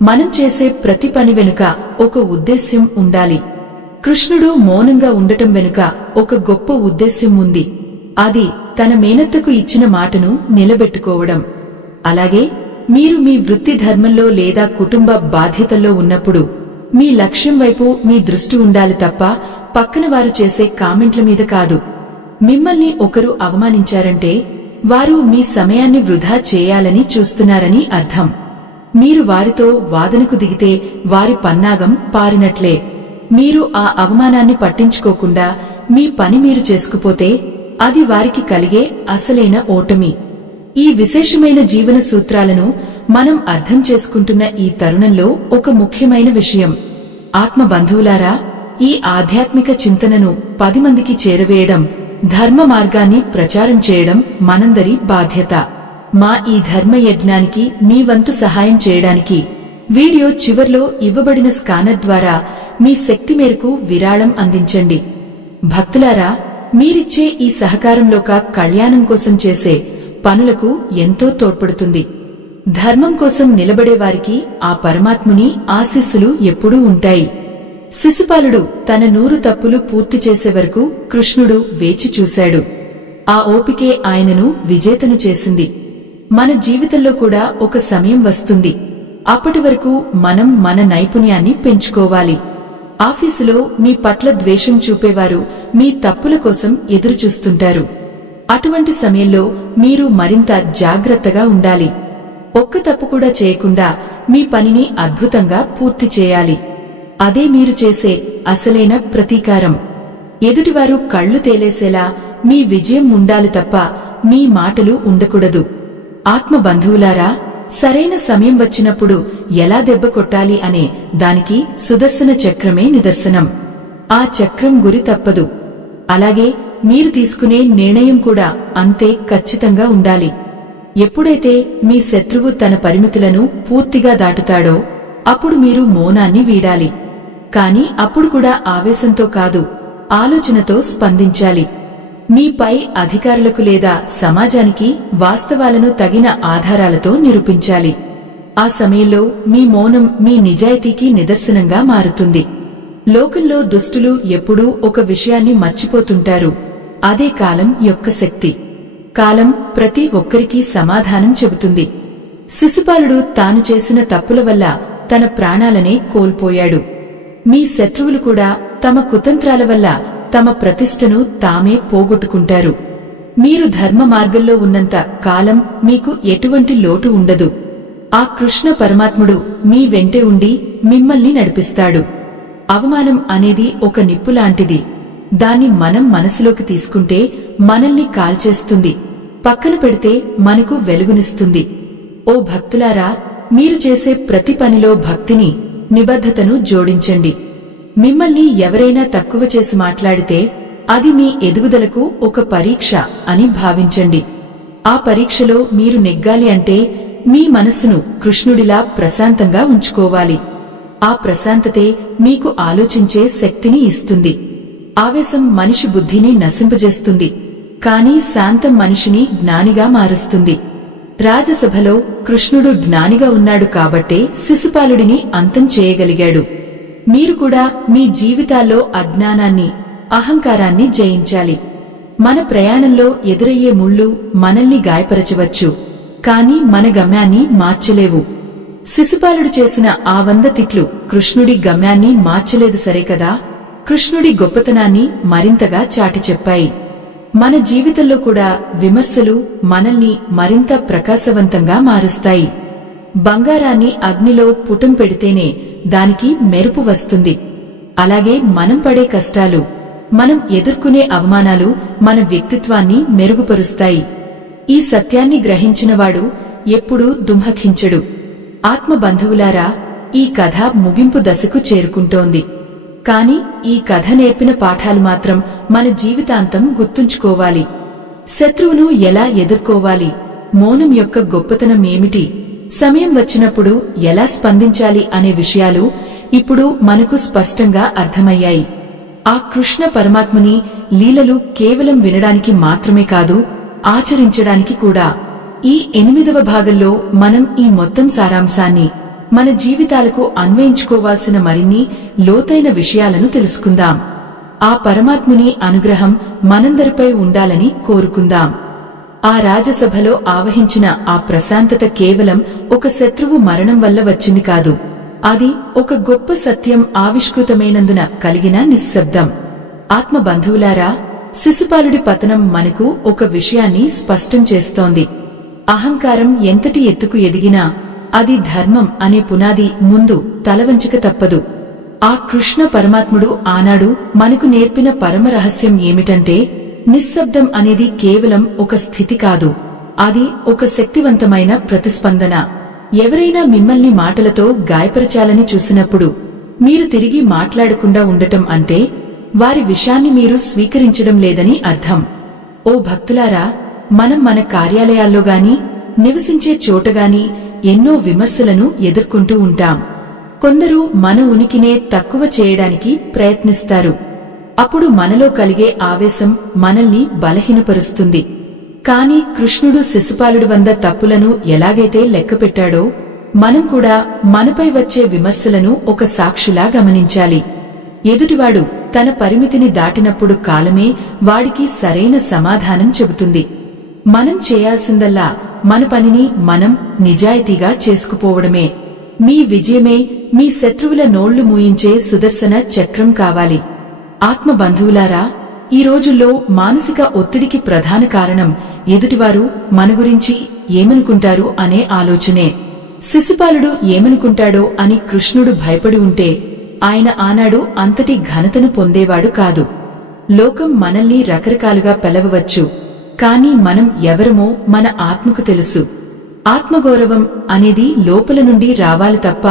మనం చేసే ప్రతి పని వెనుక ఒక ఉద్దేశ్యం ఉండాలి. కృష్ణుడు మౌనంగా ఉండటం వెనుక ఒక గొప్ప ఉద్దేశ్యం ఉంది. అది తన మేనత్తకు ఇచ్చిన మాటను నిలబెట్టుకోవడం. అలాగే మీరు మీ వృత్తి ధర్మంలో లేదా కుటుంబ బాధ్యతల్లో ఉన్నప్పుడు మీ లక్ష్యం వైపు మీ దృష్టి ఉండాలి తప్ప పక్కన వారు చేసే కామెంట్ల మీద కాదు. మిమ్మల్ని ఒకరు అవమానించారంటే వారు మీ సమయాన్ని వృధా చేయాలని చూస్తున్నారని అర్థం. మీరు వారితో వాదనకు దిగితే వారి పన్నాగం పారినట్లే. మీరు ఆ అవమానాన్ని పట్టించుకోకుండా మీ పని మీరు చేసుకుపోతే అది వారికి కలిగే అసలైన ఓటమి. ఈ విశేషమైన జీవన సూత్రాలను మనం అర్థం చేసుకుంటున్న ఈ తరుణంలో ఒక ముఖ్యమైన విషయం. ఆత్మ బంధువులారా, ఈ ఆధ్యాత్మిక చింతనను 10 మందికి చేరవేయడం, ధర్మ మార్గాన్ని ప్రచారం చేయడం మనందరి బాధ్యత. మా ఈ ధర్మ యజ్ఞానికి మీ వంతు సహాయం చేయడానికి వీడియో చివర్లో ఇవ్వబడిన స్కానర్ ద్వారా మీ శక్తి మేరకు విరాళం అందించండి. భక్తులారా, మీరిచ్చే ఈ సహకారం లోక కళ్యాణం కోసం చేసే పనులకు ఎంతో తోడ్పడుతుంది. ధర్మం కోసం నిలబడేవారికి ఆ పరమాత్ముని ఆశీస్సులు ఎప్పుడూ ఉంటాయి. శిశుపాలుడు తన 100 తప్పులు పూర్తి చేసే వరకు కృష్ణుడు వేచి చూశాడు. ఆ ఓపికే ఆయనను విజేతను చేసింది. మన జీవితంలో కూడా ఒక సమయం వస్తుంది. అప్పటి వరకు మనం మన నైపుణ్యాన్ని పెంచుకోవాలి. ఆఫీసులో మీ పట్ల ద్వేషం చూపేవారు మీ తప్పుల కోసం ఎదురుచూస్తుంటారు. అటువంటి సమయంలో మీరు మరింత జాగ్రత్తగా ఉండాలి. ఒక్క తప్పు కూడా చేయకుండా మీ పనిని అద్భుతంగా పూర్తి చేయాలి. అదే మీరు చేసే అసలైన ప్రతీకారం. ఎదుటివారు కళ్లు తేలేసేలా మీ విజయం ఉండాలి తప్ప మీ మాటలు ఉండకూడదు. ఆత్మ బంధువులారా, సరైన సమయం వచ్చినప్పుడు ఎలా దెబ్బ కొట్టాలి అనే దానికి సుదర్శన చక్రమే నిదర్శనం. ఆ చక్రం గురి తప్పదు. అలాగే మీరు తీసుకునే నిర్ణయం కూడా అంతే ఖచ్చితంగా ఉండాలి. ఎప్పుడైతే మీ శత్రువు తన పరిమితులను పూర్తిగా దాటుతాడో అప్పుడు మీరు మౌనాన్ని వీడాలి. కాని అప్పుడు కూడా ఆవేశంతో కాదు, ఆలోచనతో స్పందించాలి. మీ పై అధికారులకు లేదా సమాజానికి వాస్తవాలను తగిన ఆధారాలతో నిరూపించాలి. ఆ సమయంలో మీ మౌనం మీ నిజాయితీకి నిదర్శనంగా మారుతుంది. లోకంలో దుష్టులు ఎప్పుడూ ఒక విషయాన్ని మర్చిపోతుంటారు. అదే కాలం యొక్క శక్తి. కాలం ప్రతి ఒక్కరికీ సమాధానం చెబుతుంది. శిశుపాలుడు తాను చేసిన తప్పుల వల్ల తన ప్రాణాలనే కోల్పోయాడు. మీ శత్రువులు కూడా తమ కుతంత్రాల వల్ల తమ ప్రతిష్టను తామే పోగొట్టుకుంటారు. మీరు ధర్మ మార్గంలో ఉన్నంత కాలం మీకు ఎటువంటి లోటు ఉండదు. ఆ కృష్ణ పరమాత్ముడు మీ వెంటే ఉండి మిమ్మల్ని నడిపిస్తాడు. అవమానం అనేది ఒక నిప్పులాంటిది. దాన్ని మనం మనసులోకి తీసుకుంటే మనల్ని కాల్చేస్తుంది, పక్కన పెడితే మనకు వెలుగునిస్తుంది. ఓ భక్తులారా, మీరు చేసే ప్రతి పనిలో భక్తిని, నిబద్ధతను జోడించండి. మిమ్మల్ని ఎవరైనా తక్కువ చేసి మాట్లాడితే అది మీ ఎదుగుదలకు ఒక పరీక్ష అని భావించండి. ఆ పరీక్షలో మీరు నెగ్గాలి అంటే మీ మనస్సును కృష్ణుడిలా ప్రశాంతంగా ఉంచుకోవాలి. ఆ ప్రశాంతతే మీకు ఆలోచించే శక్తిని ఇస్తుంది. ఆవేశం మనిషి బుద్ధిని నశింపజేస్తుంది, కాని శాంతం మనిషిని జ్ఞానిగా మారుస్తుంది. రాజసభలో కృష్ణుడు జ్ఞానిగా ఉన్నాడు కాబట్టే శిశుపాలుడిని అంతం చేయగలిగాడు. మీరు కూడా మీ జీవితాల్లో అజ్ఞానాన్ని, అహంకారాన్ని జయించాలి. మన ప్రయాణంలో ఎదురయ్యే ముళ్ళు మనల్ని గాయపరచవచ్చు, కాని మన గమ్యాన్ని మార్చలేవు. శిశుపాలుడు చేసిన ఆ 100 తిట్లు కృష్ణుడి గమ్యాన్ని మార్చలేదు సరే కదా. కృష్ణుడి గొప్పతనాన్ని మరింతగా చాటి చెప్పాయి. మన జీవితంలో కూడా విమర్శలు మనల్ని మరింత ప్రకాశవంతంగా మారుస్తాయి. బంగారాన్ని అగ్నిలో పుటం పెడితేనే దానికి మెరుపు వస్తుంది. అలాగే మనం పడే కష్టాలు, మనం ఎదుర్కొనే అవమానాలు మన వ్యక్తిత్వాన్ని మెరుగుపరుస్తాయి. ఈ సత్యాన్ని గ్రహించినవాడు ఎప్పుడూ దుంహకించడు. ఆత్మ బంధువులారా, ఈ కథ ముగింపు దశకు చేరుకుంటోంది. కాని ఈ కథ నేర్పిన పాఠాలు మాత్రం మన జీవితాంతం గుర్తుంచుకోవాలి. శత్రువును ఎలా ఎదుర్కోవాలి, మౌనం యొక్క గొప్పతనం ఏమిటి, సమయం వచ్చినప్పుడు ఎలా స్పందించాలి అనే విషయాలు ఇప్పుడు మనకు స్పష్టంగా అర్థమయ్యాయి. ఆ కృష్ణ పరమాత్ముని లీలలు కేవలం వినడానికి మాత్రమే కాదు, ఆచరించడానికి కూడా. ఈ 8వ భాగంలో మనం ఈ మొత్తం సారాంశాన్ని మన జీవితాలకు అన్వయించుకోవాల్సిన మరిన్ని లోతైన విషయాలను తెలుసుకుందాం. ఆ పరమాత్ముని అనుగ్రహం మనందరిపై ఉండాలని కోరుకుందాం. ఆ రాజసభలో ఆవహించిన ఆ ప్రశాంతత కేవలం ఒక శత్రువు మరణం వల్ల వచ్చింది కాదు. అది ఒక గొప్ప సత్యం ఆవిష్కృతమైనందున కలిగిన నిశ్శబ్దం. ఆత్మ బంధువులారా, శిశుపాలుడి పతనం మనకు ఒక విషయాన్ని స్పష్టం చేస్తోంది. అహంకారం ఎంతటి ఎత్తుకు ఎదిగినా అది ధర్మం అనే పునాది ముందు తలవంచక తప్పదు. ఆ కృష్ణ పరమాత్ముడు ఆనాడు మనకు నేర్పిన పరమ రహస్యం ఏమిటంటే, నిశ్శబ్దం అనేది కేవలం ఒక స్థితి కాదు, అది ఒక శక్తివంతమైన ప్రతిస్పందన. ఎవరైనా మిమ్మల్ని మాటలతో గాయపరచాలని చూసినప్పుడు మీరు తిరిగి మాట్లాడకుండా ఉండటం అంటే వారి విషయాన్ని మీరు స్వీకరించడం లేదని అర్థం. ఓ భక్తులారా, మనం మన కార్యాలయాల్లో గాని, నివసించే చోటగాని ఎన్నో విమర్శలను ఎదుర్కొంటూ ఉంటాం. కొందరు మన ఉనికినే తక్కువ చేయడానికి ప్రయత్నిస్తారు. అప్పుడు మనలో కలిగే ఆవేశం మనల్ని బలహీనపరుస్తుంది. కాని కృష్ణుడు శిశుపాలుడి 100 తప్పులను ఎలాగైతే లెక్కపెట్టాడో, మనం కూడా మనపై వచ్చే విమర్శలను ఒక సాక్షిలా గమనించాలి. ఎదుటివాడు తన పరిమితిని దాటినప్పుడు కాలమే వాడికి సరైన సమాధానం చెబుతుంది. మనం చేయాల్సిందల్లా మన పనిని మనం నిజాయితీగా చేసుకుపోవడమే. మీ విజయమే మీ శత్రువుల నోళ్లు మూయించే సుదర్శన చక్రం కావాలి. ఆత్మ బంధువులారా, ఈ రోజుల్లో మానసిక ఒత్తిడికి ప్రధాన కారణం ఎదుటివారు మన గురించి ఏమనుకుంటారు అనే ఆలోచనే. శిశుపాలుడు ఏమనుకుంటాడో అని కృష్ణుడు భయపడి ఉంటే ఆయన ఆనాడు అంతటి ఘనతను పొందేవాడు కాదు. లోకం మనల్ని రకరకాలుగా పిలవవచ్చు, కాని మనం ఎవరమో మన ఆత్మకు తెలుసు. ఆత్మగౌరవం అనేది లోపల నుండి రావాలి తప్ప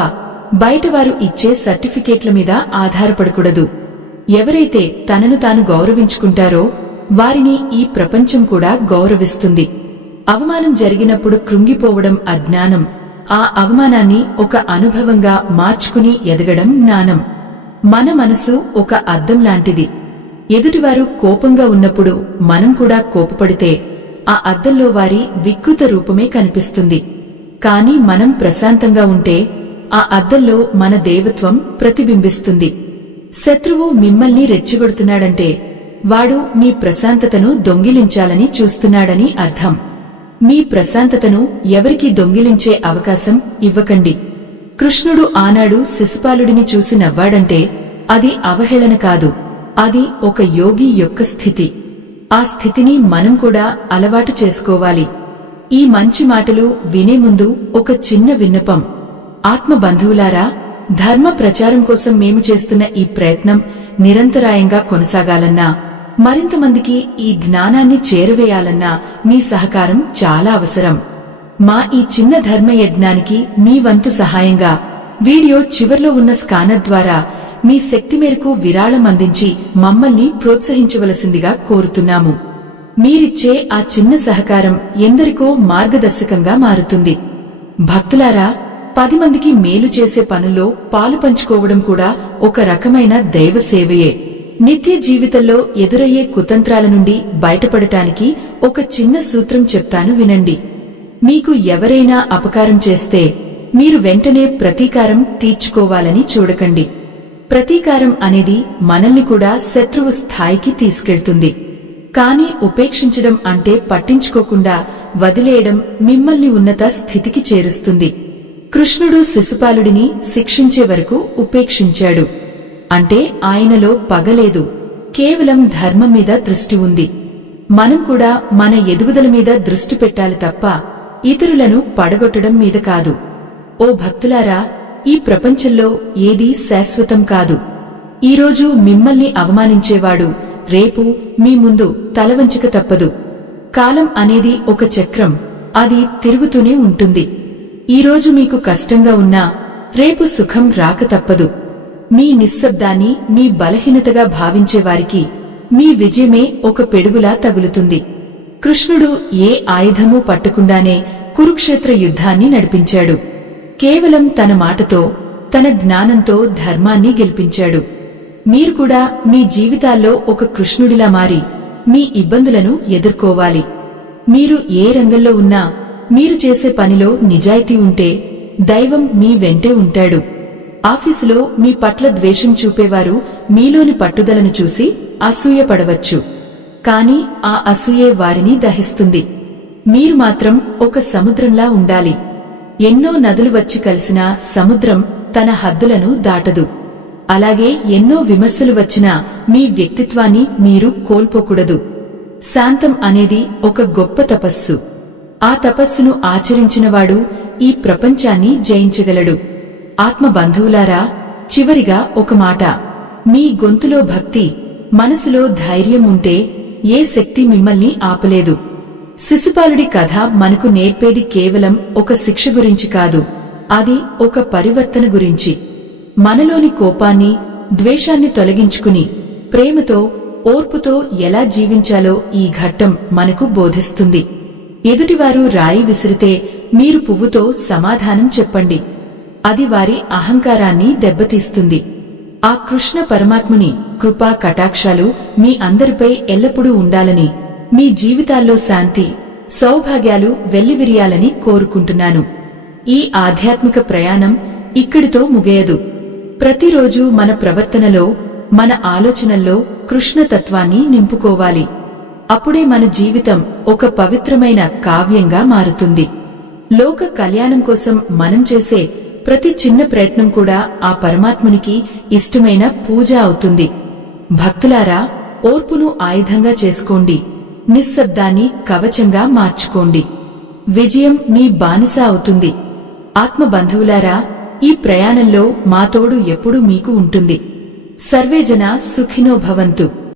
బయటవారు ఇచ్చే సర్టిఫికేట్ల మీద ఆధారపడకూడదు. ఎవరైతే తనను తాను గౌరవించుకుంటారో వారిని ఈ ప్రపంచం కూడా గౌరవిస్తుంది. అవమానం జరిగినప్పుడు కృంగిపోవడం అజ్ఞానం, ఆ అవమానాన్ని ఒక అనుభవంగా మార్చుకుని ఎదగడం జ్ఞానం. మన మనసు ఒక అద్దం లాంటిది. ఎదుటివారు కోపంగా ఉన్నప్పుడు మనం కూడా కోపపడితే ఆ అద్దంలో వారి వికృత రూపమే కనిపిస్తుంది. కాని మనం ప్రశాంతంగా ఉంటే ఆ అద్దంలో మన దేవత్వం ప్రతిబింబిస్తుంది. శత్రువు మిమ్మల్ని రెచ్చగొడుతున్నాడంటే వాడు మీ ప్రశాంతతను దొంగిలించాలని చూస్తున్నాడని అర్థం. మీ ప్రశాంతతను ఎవరికీ దొంగిలించే అవకాశం ఇవ్వకండి. కృష్ణుడు ఆనాడు శిశుపాలుడిని చూసి నవ్వాడంటే అది అవహేళన కాదు, అది ఒక యోగి యొక్క స్థితి. ఆ స్థితిని మనం కూడా అలవాటు చేసుకోవాలి. ఈ మంచి మాటలు వినే ముందు ఒక చిన్న విన్నపం. ఆత్మ బంధువులారా, ధర్మ ప్రచారం కోసం మేము చేస్తున్న ఈ ప్రయత్నం నిరంతరాయంగా కొనసాగాలన్నా, మరింతమందికి ఈ జ్ఞానాన్ని చేరవేయాలన్నా మీ సహకారం చాలా అవసరం. మా ఈ చిన్న ధర్మ యజ్ఞానికి మీ వంతు సహాయంగా వీడియో చివర్లో ఉన్న స్కానర్ ద్వారా మీ శక్తి మేరకు విరాళం అందించి మమ్మల్ని ప్రోత్సహించవలసిందిగా కోరుతున్నాము. మీరిచ్చే ఆ చిన్న సహకారం ఎందరికో మార్గదర్శకంగా మారుతుంది. భక్తులారా, 10 మందికి మేలు చేసే పనుల్లో పాలు పంచుకోవడం కూడా ఒక రకమైన దైవ సేవయే. నిత్య జీవితంలో ఎదురయ్యే కుతంత్రాల నుండి బయటపడటానికి ఒక చిన్న సూత్రం చెప్తాను వినండి. మీకు ఎవరైనా అపకారం చేస్తే మీరు వెంటనే ప్రతీకారం తీర్చుకోవాలని చూడకండి. ప్రతీకారం అనేది మనల్ని కూడా శత్రువు స్థాయికి తీసుకెళ్తుంది. కాని ఉపేక్షించడం అంటే పట్టించుకోకుండా వదిలేయడం మిమ్మల్ని ఉన్నత స్థితికి చేరుస్తుంది. కృష్ణుడు శిశుపాలుడిని శిక్షించే వరకు ఉపేక్షించాడు. అంటే ఆయనలో పగలేదు, కేవలం ధర్మం మీద దృష్టి ఉంది. మనం కూడా మన ఎదుగుదల మీద దృష్టి పెట్టాలి తప్ప ఇతరులను పడగొట్టడం మీద కాదు. ఓ భక్తులారా, ఈ ప్రపంచంలో ఏదీ శాశ్వతం కాదు. ఈరోజు మిమ్మల్ని అవమానించేవాడు రేపు మీ ముందు తలవంచక తప్పదు. కాలం అనేది ఒక చక్రం, అది తిరుగుతూనే ఉంటుంది. ఈరోజు మీకు కష్టంగా ఉన్నా రేపు సుఖం రాక తప్పదు. మీ నిశ్శబ్దాన్ని మీ బలహీనతగా భావించేవారికి మీ విజయమే ఒక పెడుగులా తగులుతుంది. కృష్ణుడు ఏ ఆయుధమూ పట్టకుండానే కురుక్షేత్ర యుద్ధాన్ని నడిపించాడు. కేవలం తన మాటతో, తన జ్ఞానంతో ధర్మాన్ని గెలిపించాడు. మీరు కూడా మీ జీవితాల్లో ఒక కృష్ణుడిలా మారి మీ ఇబ్బందులను ఎదుర్కోవాలి. మీరు ఏ రంగంలో ఉన్నా మీరు చేసే పనిలో నిజాయితీ ఉంటే దైవం మీ వెంటే ఉంటాడు. ఆఫీసులో మీ పట్ల ద్వేషం చూపేవారు మీలోని పట్టుదలను చూసి అసూయపడవచ్చు, కాని ఆ అసూయే వారిని దహిస్తుంది. మీరు మాత్రం ఒక సముద్రంలా ఉండాలి. ఎన్నో నదులు వచ్చి కలిసినా సముద్రం తన హద్దులను దాటదు. అలాగే ఎన్నో విమర్శలు వచ్చినా మీ వ్యక్తిత్వాన్ని మీరు కోల్పోకూడదు. శాంతం అనేది ఒక గొప్ప తపస్సు. ఆ తపస్సును ఆచరించినవాడు ఈ ప్రపంచాన్ని జయించగలడు. ఆత్మ బంధువులారా, చివరిగా ఒక మాట. మీ గొంతులో భక్తి, మనసులో ధైర్యం ఉంటే ఏ శక్తి మిమ్మల్ని ఆపలేదు. శిశుపాలుడి కథ మనకు నేర్పేది కేవలం ఒక శిక్ష గురించి కాదు, అది ఒక పరివర్తన గురించి. మనలోని కోపాన్ని, ద్వేషాన్ని తొలగించుకుని ప్రేమతో, ఓర్పుతో ఎలా జీవించాలో ఈ ఘట్టం మనకు బోధిస్తుంది. ఎదుటివారు రాయి విసిరితే మీరు పువ్వుతో సమాధానం చెప్పండి. అది వారి అహంకారాన్ని దెబ్బతీస్తుంది. ఆ కృష్ణ పరమాత్ముని కృపా కటాక్షాలు మీ అందరిపై ఎల్లప్పుడూ ఉండాలని, మీ జీవితాల్లో శాంతి, సౌభాగ్యాలు వెల్లివిరియాలని కోరుకుంటున్నాను. ఈ ఆధ్యాత్మిక ప్రయాణం ఇక్కడితో ముగియదు. ప్రతిరోజు మన ప్రవర్తనలో, మన ఆలోచనల్లో కృష్ణతత్వాన్ని నింపుకోవాలి. అప్పుడే మన జీవితం ఒక పవిత్రమైన కావ్యంగా మారుతుంది. లోక కళ్యాణం కోసం మనం చేసే ప్రతి చిన్న ప్రయత్నం కూడా ఆ పరమాత్మునికి ఇష్టమైన పూజ అవుతుంది. భక్తులారా, ఓర్పును ఆయుధంగా చేసుకోండి. నిశ్శబ్దాన్ని కవచంగా మార్చుకోండి. విజయం మీ బానిస అవుతుంది. ఆత్మ బంధువులారా, ఈ ప్రయాణంలో మా తోడు ఎప్పుడూ మీకు ఉంటుంది. సర్వేజన సుఖినో భవంతు.